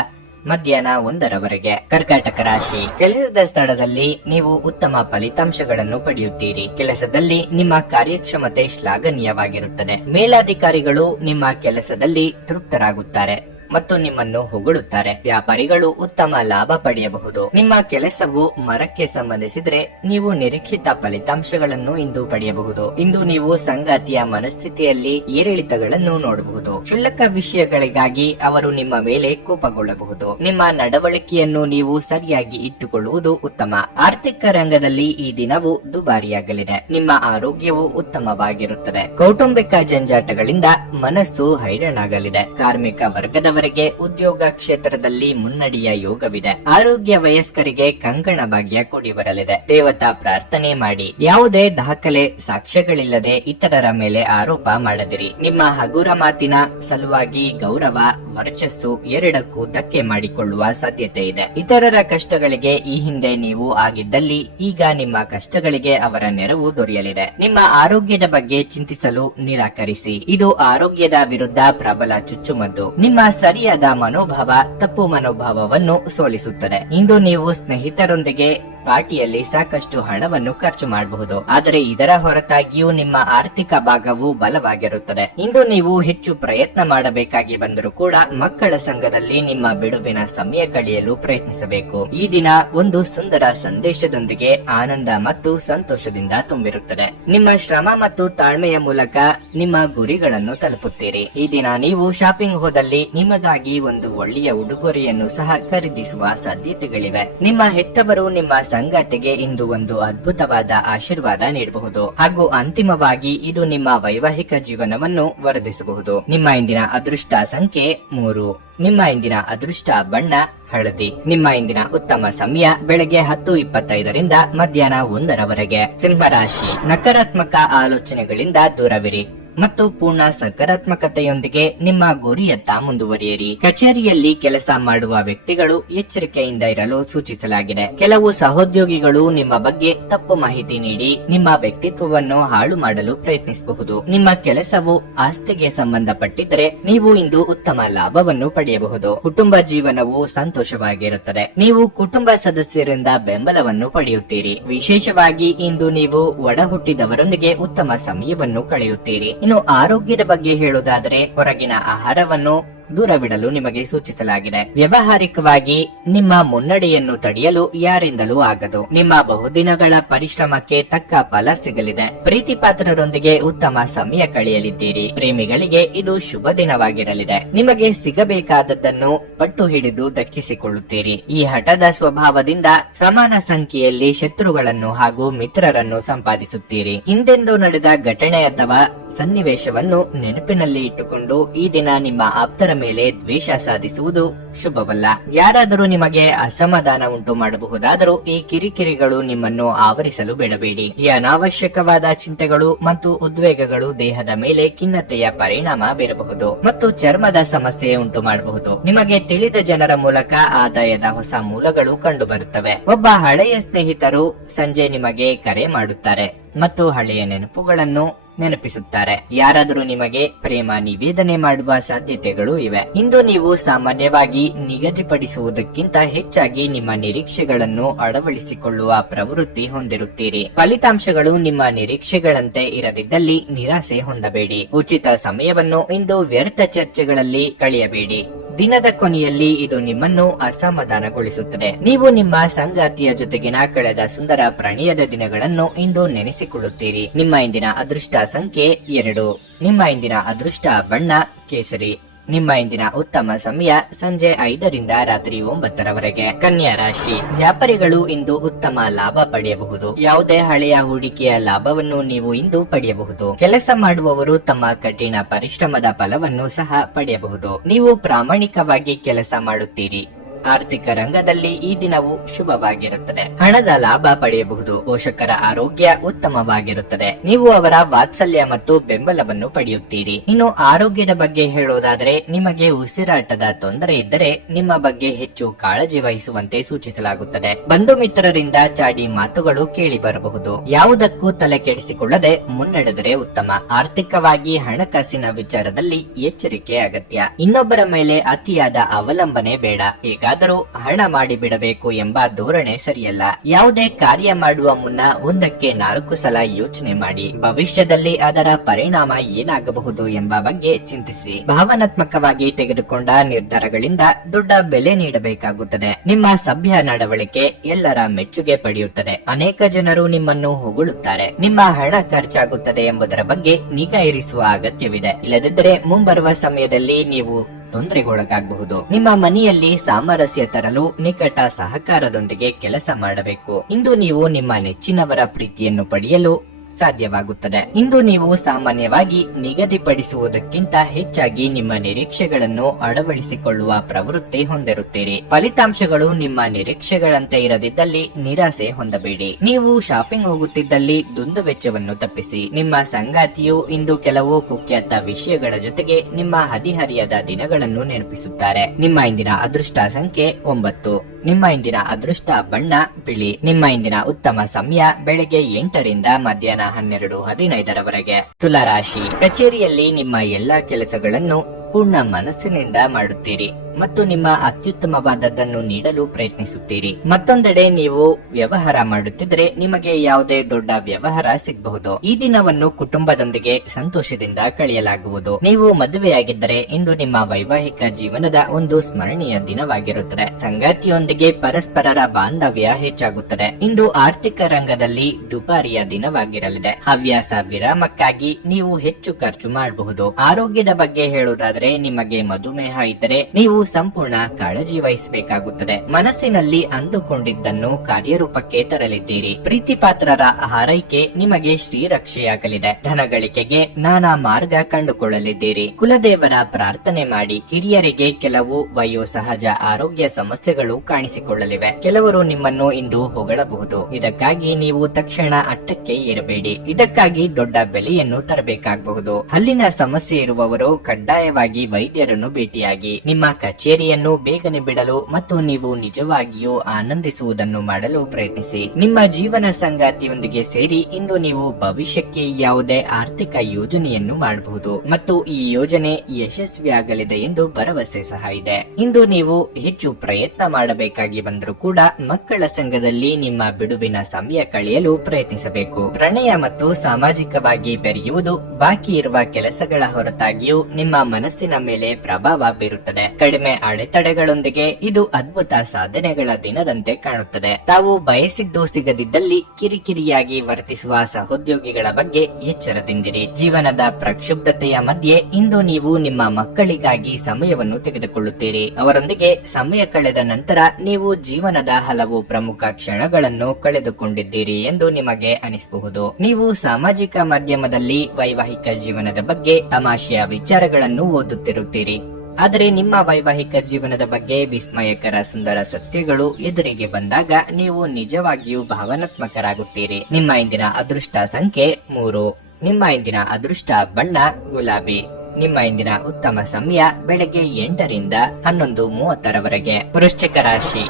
ಮಧ್ಯಾಹ್ನ 1 ಕರ್ಕಾಟಕ ರಾಶಿ. ಕೆಲಸದ ಸ್ಥಳದಲ್ಲಿ ನೀವು ಉತ್ತಮ ಫಲಿತಾಂಶಗಳನ್ನು ಪಡೆಯುತ್ತೀರಿ. ಕೆಲಸದಲ್ಲಿ ನಿಮ್ಮ ಕಾರ್ಯಕ್ಷಮತೆ ಶ್ಲಾಘನೀಯವಾಗಿರುತ್ತದೆ. ಮೇಲಾಧಿಕಾರಿಗಳು ನಿಮ್ಮ ಕೆಲಸದಲ್ಲಿ ತೃಪ್ತರಾಗುತ್ತಾರೆ ಮತ್ತು ನಿಮ್ಮನ್ನು ಹೊಗಳುತ್ತಾರೆ. ವ್ಯಾಪಾರಿಗಳು ಉತ್ತಮ ಲಾಭ ಪಡೆಯಬಹುದು. ನಿಮ್ಮ ಕೆಲಸವು ಮರಕ್ಕೆ ಸಂಬಂಧಿಸಿದರೆ ನೀವು ನಿರೀಕ್ಷಿತ ಫಲಿತಾಂಶಗಳನ್ನು ಇಂದು ಪಡೆಯಬಹುದು. ಇಂದು ನೀವು ಸಂಗಾತಿಯ ಮನಸ್ಥಿತಿಯಲ್ಲಿ ಏರಿಳಿತಗಳನ್ನು ನೋಡಬಹುದು. ಕ್ಷುಲ್ಲಕ ವಿಷಯಗಳಿಗಾಗಿ ಅವರು ನಿಮ್ಮ ಮೇಲೆ ಕೋಪಗೊಳ್ಳಬಹುದು. ನಿಮ್ಮ ನಡವಳಿಕೆಯನ್ನು ನೀವು ಸರಿಯಾಗಿ ಇಟ್ಟುಕೊಳ್ಳುವುದು ಉತ್ತಮ. ಆರ್ಥಿಕ ರಂಗದಲ್ಲಿ ಈ ದಿನವು ದುಬಾರಿಯಾಗಲಿದೆ. ನಿಮ್ಮ ಆರೋಗ್ಯವು ಉತ್ತಮವಾಗಿರುತ್ತದೆ. ಕೌಟುಂಬಿಕ ಜಂಜಾಟಗಳಿಂದ ಮನಸ್ಸು ಹೈರಾಣಾಗಲಿದೆ. ಕಾರ್ಮಿಕ ವರ್ಗದವರಿಗೆ ಉದ್ಯೋಗ ಕ್ಷೇತ್ರದಲ್ಲಿ ಮುನ್ನಡೆಯ ಯೋಗವಿದೆ. ಆರೋಗ್ಯ ವಯಸ್ಕರಿಗೆ ಕಂಕಣ ಭಾಗ್ಯ ಕೂಡಿ ಬರಲಿದೆ. ದೇವತಾ ಪ್ರಾರ್ಥನೆ ಮಾಡಿ. ಯಾವುದೇ ದಾಖಲೆ ಸಾಕ್ಷ್ಯಗಳಿಲ್ಲದೆ ಇತರರ ಮೇಲೆ ಆರೋಪ ಮಾಡದಿರಿ. ನಿಮ್ಮ ಹಗುರ ಮಾತಿನ ಸಲುವಾಗಿ ಗೌರವ, ವರ್ಚಸ್ಸು ಎರಡಕ್ಕೂ ಧಕ್ಕೆ ಮಾಡಿಕೊಳ್ಳುವ ಸಾಧ್ಯತೆ ಇದೆ. ಇತರರ ಕಷ್ಟಗಳಿಗೆ ಈ ಹಿಂದೆ ನೀವು ಆಗಿದ್ದಲ್ಲಿ ಈಗ ನಿಮ್ಮ ಕಷ್ಟಗಳಿಗೆ ಅವರ ನೆರವು ದೊರೆಯಲಿದೆ. ನಿಮ್ಮ ಆರೋಗ್ಯದ ಬಗ್ಗೆ ಚಿಂತಿಸಲು ನಿರಾಕರಿಸಿ. ಇದು ಆರೋಗ್ಯದ ವಿರುದ್ಧ ಪ್ರಬಲ ಚುಚ್ಚುಮದ್ದು. ನಿಮ್ಮ ಸರಿಯಾದ ಮನೋಭಾವ ತಪ್ಪು ಮನೋಭಾವವನ್ನು ಸೋಲಿಸುತ್ತದೆ. ಇಂದು ನೀವು ಸ್ನೇಹಿತರೊಂದಿಗೆ ಪಾರ್ಟಿಯಲ್ಲಿ ಸಾಕಷ್ಟು ಹಣವನ್ನು ಖರ್ಚು ಮಾಡಬಹುದು. ಆದರೆ ಇದರ ಹೊರತಾಗಿಯೂ ನಿಮ್ಮ ಆರ್ಥಿಕ ಭಾಗವು ಬಲವಾಗಿರುತ್ತದೆ. ಇಂದು ನೀವು ಹೆಚ್ಚು ಪ್ರಯತ್ನ ಮಾಡಬೇಕಾಗಿ ಬಂದರೂ ಕೂಡ ಮಕ್ಕಳ ಸಂಘದಲ್ಲಿ ನಿಮ್ಮ ಬಿಡುವಿನ ಸಮಯ ಕಳೆಯಲು ಪ್ರಯತ್ನಿಸಬೇಕು. ಈ ದಿನ ಒಂದು ಸುಂದರ ಸಂದೇಶದೊಂದಿಗೆ ಆನಂದ ಮತ್ತು ಸಂತೋಷದಿಂದ ತುಂಬಿರುತ್ತದೆ. ನಿಮ್ಮ ಶ್ರಮ ಮತ್ತು ತಾಳ್ಮೆಯ ಮೂಲಕ ನಿಮ್ಮ ಗುರಿಗಳನ್ನು ತಲುಪುತ್ತೀರಿ. ಈ ದಿನ ನೀವು ಶಾಪಿಂಗ್ ಹೋದಲ್ಲಿ ನಿಮಗಾಗಿ ಒಂದು ಒಳ್ಳೆಯ ಉಡುಗೊರೆಯನ್ನು ಸಹ ಖರೀದಿಸುವ ಸಾಧ್ಯತೆಗಳಿವೆ. ನಿಮ್ಮ ಹೆತ್ತವರು ನಿಮ್ಮ ಸಂಗಾತಿಗೆ ಇಂದು ಒಂದು ಅದ್ಭುತವಾದ ಆಶೀರ್ವಾದ ನೀಡಬಹುದು ಹಾಗೂ ಅಂತಿಮವಾಗಿ ಇದು ನಿಮ್ಮ ವೈವಾಹಿಕ ಜೀವನವನ್ನು ವರದಿಸಬಹುದು. ನಿಮ್ಮ ಇಂದಿನ ಅದೃಷ್ಟ ಸಂಖ್ಯೆ 3. ನಿಮ್ಮ ಇಂದಿನ ಅದೃಷ್ಟ ಬಣ್ಣ ಹಳದಿ. ನಿಮ್ಮ ಇಂದಿನ ಉತ್ತಮ ಸಮಯ ಬೆಳಗ್ಗೆ 10:25 ರಿಂದ ಮಧ್ಯಾಹ್ನ 1 ಸಿಂಹರಾಶಿ. ನಕಾರಾತ್ಮಕ ಆಲೋಚನೆಗಳಿಂದ ದೂರವಿರಿ ಮತ್ತು ಪೂರ್ಣ ಸಕಾರಾತ್ಮಕತೆಯೊಂದಿಗೆ ನಿಮ್ಮ ಗುರಿಯತ್ತ ಮುಂದುವರಿಯಿರಿ. ಕಚೇರಿಯಲ್ಲಿ ಕೆಲಸ ಮಾಡುವ ವ್ಯಕ್ತಿಗಳು ಎಚ್ಚರಿಕೆಯಿಂದ ಇರಲು ಸೂಚಿಸಲಾಗಿದೆ. ಕೆಲವು ಸಹೋದ್ಯೋಗಿಗಳು ನಿಮ್ಮ ಬಗ್ಗೆ ತಪ್ಪು ಮಾಹಿತಿ ನೀಡಿ ನಿಮ್ಮ ವ್ಯಕ್ತಿತ್ವವನ್ನು ಹಾಳು ಮಾಡಲು ಪ್ರಯತ್ನಿಸಬಹುದು. ನಿಮ್ಮ ಕೆಲಸವು ಆಸ್ತಿಗೆ ಸಂಬಂಧಪಟ್ಟಿದ್ದರೆ ನೀವು ಇಂದು ಉತ್ತಮ ಲಾಭವನ್ನು ಪಡೆಯಬಹುದು. ಕುಟುಂಬ ಜೀವನವು ಸಂತೋಷವಾಗಿರುತ್ತದೆ. ನೀವು ಕುಟುಂಬ ಸದಸ್ಯರಿಂದ ಬೆಂಬಲವನ್ನು ಪಡೆಯುತ್ತೀರಿ. ವಿಶೇಷವಾಗಿ ಇಂದು ನೀವು ಒಡ ಹುಟ್ಟಿದವರೊಂದಿಗೆ ಉತ್ತಮ ಸಮಯವನ್ನು ಕಳೆಯುತ್ತೀರಿ. ಇನ್ನು ಆರೋಗ್ಯದ ಬಗ್ಗೆ ಹೇಳುವುದಾದರೆ ಹೊರಗಿನ ಆಹಾರವನ್ನು ದೂರವಿಡಲು ನಿಮಗೆ ಸೂಚಿಸಲಾಗಿದೆ. ವ್ಯಾವಹಾರಿಕವಾಗಿ ನಿಮ್ಮ ಮುನ್ನಡೆಯನ್ನು ತಡೆಯಲು ಯಾರಿಂದಲೂ ಆಗದು. ನಿಮ್ಮ ಬಹುದಿನಗಳ ಪರಿಶ್ರಮಕ್ಕೆ ತಕ್ಕ ಫಲ ಸಿಗಲಿದೆ. ಪ್ರೀತಿ ಪಾತ್ರರೊಂದಿಗೆ ಉತ್ತಮ ಸಮಯ ಕಳೆಯಲಿದ್ದೀರಿ. ಪ್ರೇಮಿಗಳಿಗೆ ಇದು ಶುಭ ದಿನವಾಗಿರಲಿದೆ. ನಿಮಗೆ ಸಿಗಬೇಕಾದದ್ದನ್ನು ಪಟ್ಟು ಹಿಡಿದು ದಕ್ಕಿಸಿಕೊಳ್ಳುತ್ತೀರಿ. ಈ ಹಠದ ಸ್ವಭಾವದಿಂದ ಸಮಾನ ಸಂಖ್ಯೆಯಲ್ಲಿ ಶತ್ರುಗಳನ್ನು ಹಾಗೂ ಮಿತ್ರರನ್ನು ಸಂಪಾದಿಸುತ್ತೀರಿ. ಹಿಂದೆಂದೂ ನಡೆದ ಘಟನೆ ಅಥವಾ ಸನ್ನಿವೇಶವನ್ನು ನೆನಪಿನಲ್ಲಿ ಇಟ್ಟುಕೊಂಡು ಈ ದಿನ ನಿಮ್ಮ ಆಪ್ತರ ಮೇಲೆ ದ್ವೇಷ ಸಾಧಿಸುವುದು ಶುಭವಲ್ಲ. ಯಾರಾದರೂ ನಿಮಗೆ ಅಸಮಾಧಾನ ಉಂಟು ಮಾಡಬಹುದಾದರೂ ಈ ಕಿರಿಕಿರಿಗಳು ನಿಮ್ಮನ್ನು ಆವರಿಸಲು ಬಿಡಬೇಡಿ. ಈ ಅನಾವಶ್ಯಕವಾದ ಚಿಂತೆಗಳು ಮತ್ತು ಉದ್ವೇಗಗಳು ದೇಹದ ಮೇಲೆ ಖಿನ್ನತೆಯ ಪರಿಣಾಮ ಬೀರಬಹುದು ಮತ್ತು ಚರ್ಮದ ಸಮಸ್ಯೆ ಉಂಟು ಮಾಡಬಹುದು. ನಿಮಗೆ ತಿಳಿದ ಜನರ ಮೂಲಕ ಆದಾಯದ ಹೊಸ ಮೂಲಗಳು ಕಂಡು ಬರುತ್ತವೆ. ಒಬ್ಬ ಹಳೆಯ ಸ್ನೇಹಿತರು ಸಂಜೆ ನಿಮಗೆ ಕರೆ ಮಾಡುತ್ತಾರೆ ಮತ್ತು ಹಳೆಯ ನೆನಪುಗಳನ್ನು ನೆನಪಿಸುತ್ತಾರೆ. ಯಾರಾದರೂ ನಿಮಗೆ ಪ್ರೇಮ ನಿವೇದನೆ ಮಾಡುವ ಸಾಧ್ಯತೆಗಳು ಇವೆ. ಇಂದು ನೀವು ಸಾಮಾನ್ಯವಾಗಿ ನಿಗದಿಪಡಿಸುವುದಕ್ಕಿಂತ ಹೆಚ್ಚಾಗಿ ನಿಮ್ಮ ನಿರೀಕ್ಷೆಗಳನ್ನು ಅಳವಡಿಸಿಕೊಳ್ಳುವ ಪ್ರವೃತ್ತಿ ಹೊಂದಿರುತ್ತೀರಿ. ಫಲಿತಾಂಶಗಳು ನಿಮ್ಮ ನಿರೀಕ್ಷೆಗಳಂತೆ ಇರದಿದ್ದಲ್ಲಿ ನಿರಾಸೆ ಹೊಂದಬೇಡಿ. ಉಚಿತ ಸಮಯವನ್ನು ಇಂದು ವ್ಯರ್ಥ ಚರ್ಚೆಗಳಲ್ಲಿ ಕಳೆಯಬೇಡಿ. ದಿನದ ಕೊನೆಯಲ್ಲಿ ಇದು ನಿಮ್ಮನ್ನು ಅಸಮಾಧಾನಗೊಳಿಸುತ್ತದೆ. ನೀವು ನಿಮ್ಮ ಸಂಗಾತಿಯ ಜೊತೆಗಿನ ಕಳೆದ ಸುಂದರ ಪ್ರಣಯದ ದಿನಗಳನ್ನು ಇಂದು ನೆನೆಸಿಕೊಳ್ಳುತ್ತೀರಿ. ನಿಮ್ಮ ಇಂದಿನ ಅದೃಷ್ಟ ಸಂಖ್ಯೆ 2. ನಿಮ್ಮ ಇಂದಿನ ಅದೃಷ್ಟ ಬಣ್ಣ ಕೇಸರಿ. ನಿಮ್ಮ ಇಂದಿನ ಉತ್ತಮ ಸಮಯ ಸಂಜೆ 5ರಿಂದ ರಾತ್ರಿ 9ರವರೆಗೆ. ಕನ್ಯಾ ರಾಶಿ. ವ್ಯಾಪಾರಿಗಳು ಇಂದು ಉತ್ತಮ ಲಾಭ ಪಡೆಯಬಹುದು. ಯಾವುದೇ ಹಳೆಯ ಹೂಡಿಕೆಯ ಲಾಭವನ್ನು ನೀವು ಇಂದು ಪಡೆಯಬಹುದು. ಕೆಲಸ ಮಾಡುವವರು ತಮ್ಮ ಕಠಿಣ ಪರಿಶ್ರಮದ ಫಲವನ್ನು ಸಹ ಪಡೆಯಬಹುದು. ನೀವು ಪ್ರಾಮಾಣಿಕವಾಗಿ ಕೆಲಸ ಮಾಡುತ್ತೀರಿ. ಆರ್ಥಿಕ ರಂಗದಲ್ಲಿ ಈ ದಿನವು ಶುಭವಾಗಿರುತ್ತದೆ. ಹಣದ ಲಾಭ ಪಡೆಯಬಹುದು. ಪೋಷಕರ ಆರೋಗ್ಯ ಉತ್ತಮವಾಗಿರುತ್ತದೆ. ನೀವು ಅವರ ವಾತ್ಸಲ್ಯ ಮತ್ತು ಬೆಂಬಲವನ್ನು ಪಡೆಯುತ್ತೀರಿ. ಇನ್ನು ಆರೋಗ್ಯದ ಬಗ್ಗೆ ಹೇಳೋದಾದರೆ ನಿಮಗೆ ಉಸಿರಾಟದ ತೊಂದರೆ ಇದ್ದರೆ ನಿಮ್ಮ ಬಗ್ಗೆ ಹೆಚ್ಚು ಕಾಳಜಿ ವಹಿಸುವಂತೆ ಸೂಚಿಸಲಾಗುತ್ತದೆ. ಬಂಧು ಮಿತ್ರರಿಂದ ಚಾಡಿ ಮಾತುಗಳು ಕೇಳಿ ಬರಬಹುದು. ಯಾವುದಕ್ಕೂ ತಲೆ ಕೆಡಿಸಿಕೊಳ್ಳದೆ ಮುನ್ನಡೆದರೆ ಉತ್ತಮ. ಆರ್ಥಿಕವಾಗಿ ಹಣಕಾಸಿನ ವಿಚಾರದಲ್ಲಿ ಎಚ್ಚರಿಕೆ ಅಗತ್ಯ. ಇನ್ನೊಬ್ಬರ ಮೇಲೆ ಅತಿಯಾದ ಅವಲಂಬನೆ ಬೇಡ. ಹೇಗಾದರೂ ಹಣ ಮಾಡಿಬಿಡಬೇಕು ಎಂಬ ಧೋರಣೆ ಸರಿಯಲ್ಲ. ಯಾವುದೇ ಕಾರ್ಯ ಮಾಡುವ ಮುನ್ನ 1-4 ಸಲ ಯೋಚನೆ ಮಾಡಿ. ಭವಿಷ್ಯದಲ್ಲಿ ಅದರ ಪರಿಣಾಮ ಏನಾಗಬಹುದು ಎಂಬ ಬಗ್ಗೆ ಚಿಂತಿಸಿ. ಭಾವನಾತ್ಮಕವಾಗಿ ತೆಗೆದುಕೊಂಡ ನಿರ್ಧಾರಗಳಿಂದ ದೊಡ್ಡ ಬೆಲೆ ನೀಡಬೇಕಾಗುತ್ತದೆ. ನಿಮ್ಮ ಸಭ್ಯ ನಡವಳಿಕೆ ಎಲ್ಲರ ಮೆಚ್ಚುಗೆ ಪಡೆಯುತ್ತದೆ. ಅನೇಕ ಜನರು ನಿಮ್ಮನ್ನು ಹೊಗಳುತ್ತಾರೆ. ನಿಮ್ಮ ಹಣ ಖರ್ಚಾಗುತ್ತದೆ ಎಂಬುದರ ಬಗ್ಗೆ ನಿಗಾ ಇರಿಸುವ ಅಗತ್ಯವಿದೆ. ಇಲ್ಲದಿದ್ದರೆ ಮುಂಬರುವ ಸಮಯದಲ್ಲಿ ನೀವು ತೊಂದರೆಗೊಳಗಾಗಬಹುದು. ನಿಮ್ಮ ಮನೆಯಲ್ಲಿ ಸಾಮರಸ್ಯ ತರಲು ನಿಕಟ ಸಹಕಾರದೊಂದಿಗೆ ಕೆಲಸ ಮಾಡಬೇಕು. ಇಂದು ನೀವು ನಿಮ್ಮ ನೆಚ್ಚಿನವರ ಪ್ರೀತಿಯನ್ನು ಪಡೆಯಲು ಸಾಧ್ಯವಾಗುತ್ತದೆ. ಇಂದು ನೀವು ಸಾಮಾನ್ಯವಾಗಿ ನಿಗದಿಪಡಿಸುವುದಕ್ಕಿಂತ ಹೆಚ್ಚಾಗಿ ನಿಮ್ಮ ನಿರೀಕ್ಷೆಗಳನ್ನು ಅಳವಡಿಸಿಕೊಳ್ಳುವ ಪ್ರವೃತ್ತಿ ಹೊಂದಿರುತ್ತೀರಿ. ಫಲಿತಾಂಶಗಳು ನಿಮ್ಮ ನಿರೀಕ್ಷೆಗಳಂತೆ ಇರದಿದ್ದಲ್ಲಿ ನಿರಾಸೆ ಹೊಂದಬೇಡಿ. ನೀವು ಶಾಪಿಂಗ್ ಹೋಗುತ್ತಿದ್ದಲ್ಲಿ ದುಂದು ವೆಚ್ಚವನ್ನು ತಪ್ಪಿಸಿ. ನಿಮ್ಮ ಸಂಗಾತಿಯು ಇಂದು ಕೆಲವು ಕುಖ್ಯಾತ ವಿಷಯಗಳ ಜೊತೆಗೆ ನಿಮ್ಮ ಹದಿಹರಿಯದ ದಿನಗಳನ್ನು ನೆನಪಿಸುತ್ತಾರೆ. ನಿಮ್ಮ ಇಂದಿನ ಅದೃಷ್ಟ ಸಂಖ್ಯೆ 9. ನಿಮ್ಮ ಇಂದಿನ ಅದೃಷ್ಟ ಬಣ್ಣ ಬಿಳಿ. ನಿಮ್ಮ ಇಂದಿನ ಉತ್ತಮ ಸಮಯ ಬೆಳಗ್ಗೆ 8ರಿಂದ ಮಧ್ಯಾಹ್ನ 12:15ರವರೆಗೆ. ತುಲಾ ರಾಶಿ. ಕಚೇರಿಯಲ್ಲಿ ನಿಮ್ಮ ಎಲ್ಲಾ ಕೆಲಸಗಳನ್ನು ಪೂರ್ಣ ಮನಸ್ಸಿನಿಂದ ಮಾಡುತ್ತೀರಿ ಮತ್ತು ನಿಮ್ಮ ಅತ್ಯುತ್ತಮವಾದದ್ದನ್ನು ನೀಡಲು ಪ್ರಯತ್ನಿಸುತ್ತೀರಿ. ಮತ್ತೊಂದೆಡೆ ನೀವು ವ್ಯವಹಾರ ಮಾಡುತ್ತಿದ್ದರೆ ನಿಮಗೆ ಯಾವುದೇ ದೊಡ್ಡ ವ್ಯವಹಾರ ಸಿಗಬಹುದು. ಈ ದಿನವನ್ನು ಕುಟುಂಬದೊಂದಿಗೆ ಸಂತೋಷದಿಂದ ಕಳೆಯಲಾಗುವುದು. ನೀವು ಮದುವೆಯಾಗಿದ್ದರೆ ಇಂದು ನಿಮ್ಮ ವೈವಾಹಿಕ ಜೀವನದ ಒಂದು ಸ್ಮರಣೀಯ ದಿನವಾಗಿರುತ್ತದೆ. ಸಂಗಾತಿಯೊಂದಿಗೆ ಪರಸ್ಪರರ ಬಾಂಧವ್ಯ ಹೆಚ್ಚಾಗುತ್ತದೆ. ಇಂದು ಆರ್ಥಿಕ ರಂಗದಲ್ಲಿ ದುಬಾರಿಯ ದಿನವಾಗಿರಲಿದೆ. ಹವ್ಯಾಸ ವಿರಾಮಕ್ಕಾಗಿ ನೀವು ಹೆಚ್ಚು ಖರ್ಚು ಮಾಡಬಹುದು. ಆರೋಗ್ಯದ ಬಗ್ಗೆ ಹೇಳುವುದಾದರೆ ನಿಮಗೆ ಮಧುಮೇಹ ಇದ್ದರೆ ನೀವು ಸಂಪೂರ್ಣ ಕಾಳಜಿ ವಹಿಸಬೇಕಾಗುತ್ತದೆ. ಮನಸ್ಸಿನಲ್ಲಿ ಅಂದುಕೊಂಡಿದ್ದನ್ನು ಕಾರ್ಯರೂಪಕ್ಕೆ ತರಲಿದ್ದೀರಿ. ಪ್ರೀತಿ ಪಾತ್ರರ ಹಾರೈಕೆ ನಿಮಗೆ ಶ್ರೀರಕ್ಷೆಯಾಗಲಿದೆ. ಧನ ಗಳಿಕೆಗೆ ನಾನಾ ಮಾರ್ಗ ಕಂಡುಕೊಳ್ಳಲಿದ್ದೀರಿ. ಕುಲದೇವರ ಪ್ರಾರ್ಥನೆ ಮಾಡಿ. ಹಿರಿಯರಿಗೆ ಕೆಲವು ವಯೋಸಹಜ ಆರೋಗ್ಯ ಸಮಸ್ಯೆಗಳು ಕಾಣಿಸಿಕೊಳ್ಳಲಿವೆ. ಕೆಲವರು ನಿಮ್ಮನ್ನು ಇಂದು ಹೊಗಳಬಹುದು. ಇದಕ್ಕಾಗಿ ನೀವು ತಕ್ಷಣ ಅಟ್ಟಕ್ಕೆ ಏರಬೇಡಿ. ಇದಕ್ಕಾಗಿ ದೊಡ್ಡ ಬೆಲೆಯನ್ನು ತರಬೇಕಾಗಬಹುದು. ಹಲ್ಲಿನ ಸಮಸ್ಯೆ ಇರುವವರು ಕಡ್ಡಾಯವಾಗಿ ವೈದ್ಯರನ್ನು ಭೇಟಿಯಾಗಿ. ನಿಮ್ಮ ಕಚೇರಿಯನ್ನು ಬೇಗನೆ ಬಿಡಲು ಮತ್ತು ನೀವು ನಿಜವಾಗಿಯೂ ಆನಂದಿಸುವುದನ್ನು ಮಾಡಲು ಪ್ರಯತ್ನಿಸಿ. ನಿಮ್ಮ ಜೀವನ ಸಂಗಾತಿಯೊಂದಿಗೆ ಸೇರಿ ಇಂದು ನೀವು ಭವಿಷ್ಯಕ್ಕೆ ಯಾವುದೇ ಆರ್ಥಿಕ ಯೋಜನೆಯನ್ನು ಮಾಡಬಹುದು ಮತ್ತು ಈ ಯೋಜನೆ ಯಶಸ್ವಿಯಾಗಲಿದೆ ಎಂದು ಭರವಸೆ ಸಹ ಇದೆ. ಇಂದು ನೀವು ಹೆಚ್ಚು ಪ್ರಯತ್ನ ಮಾಡಬೇಕಾಗಿ ಬಂದರೂ ಕೂಡ ಮಕ್ಕಳ ಸಂಘದಲ್ಲಿ ನಿಮ್ಮ ಬಿಡುವಿನ ಸಮಯ ಕಳೆಯಲು ಪ್ರಯತ್ನಿಸಬೇಕು. ಪ್ರಣಯ ಮತ್ತು ಸಾಮಾಜಿಕವಾಗಿ ಬೆರೆಯುವುದು ಬಾಕಿ ಇರುವ ಕೆಲಸಗಳ ಹೊರತಾಗಿಯೂ ನಿಮ್ಮ ಮನಸ್ಸಿನ ಮನಸ್ಸಿನ ಮೇಲೆ ಪ್ರಭಾವ ಬೀರುತ್ತದೆ. ಕಡಿಮೆ ಅಡೆತಡೆಗಳೊಂದಿಗೆ ಇದು ಅದ್ಭುತ ಸಾಧನೆಗಳ ದಿನದಂತೆ ಕಾಣುತ್ತದೆ. ತಾವು ಬಯಸಿದ್ದು ಸಿಗದಿದ್ದಲ್ಲಿ ಕಿರಿಕಿರಿಯಾಗಿ ವರ್ತಿಸುವ ಸಹೋದ್ಯೋಗಿಗಳ ಬಗ್ಗೆ ಎಚ್ಚರದಿಂದಿರಿ. ಜೀವನದ ಪ್ರಕ್ಷುಬ್ಧತೆಯ ಮಧ್ಯೆ ಇಂದು ನೀವು ನಿಮ್ಮ ಮಕ್ಕಳಿಗಾಗಿ ಸಮಯವನ್ನು ತೆಗೆದುಕೊಳ್ಳುತ್ತೀರಿ. ಅವರೊಂದಿಗೆ ಸಮಯ ಕಳೆದ ನಂತರ ನೀವು ಜೀವನದ ಹಲವು ಪ್ರಮುಖ ಕ್ಷಣಗಳನ್ನು ಕಳೆದುಕೊಂಡಿದ್ದೀರಿ ಎಂದು ನಿಮಗೆ ಅನಿಸಬಹುದು. ನೀವು ಸಾಮಾಜಿಕ ಮಾಧ್ಯಮದಲ್ಲಿ ವೈವಾಹಿಕ ಜೀವನದ ಬಗ್ಗೆ ತಮಾಷೆಯ ವಿಚಾರಗಳನ್ನು ಓದುತ್ತಿರುತ್ತೀರಿ. ಆದರೆ ನಿಮ್ಮ ವೈವಾಹಿಕ ಜೀವನದ ಬಗ್ಗೆ ವಿಸ್ಮಯಕರ ಸುಂದರ ಸತ್ಯಗಳು ಎದುರಿಗೆ ಬಂದಾಗ ನೀವು ನಿಜವಾಗಿಯೂ ಭಾವನಾತ್ಮಕರಾಗುತ್ತೀರಿ. ನಿಮ್ಮ ಇಂದಿನ ಅದೃಷ್ಟ ಸಂಖ್ಯೆ 3. ನಿಮ್ಮ ಇಂದಿನ ಅದೃಷ್ಟ ಬಣ್ಣ ಗುಲಾಬಿ. ನಿಮ್ಮ ಇಂದಿನ ಉತ್ತಮ ಸಮಯ ಬೆಳಗ್ಗೆ 8 ರಿಂದ 11:30 ವೃಶ್ಚಿಕ ರಾಶಿ.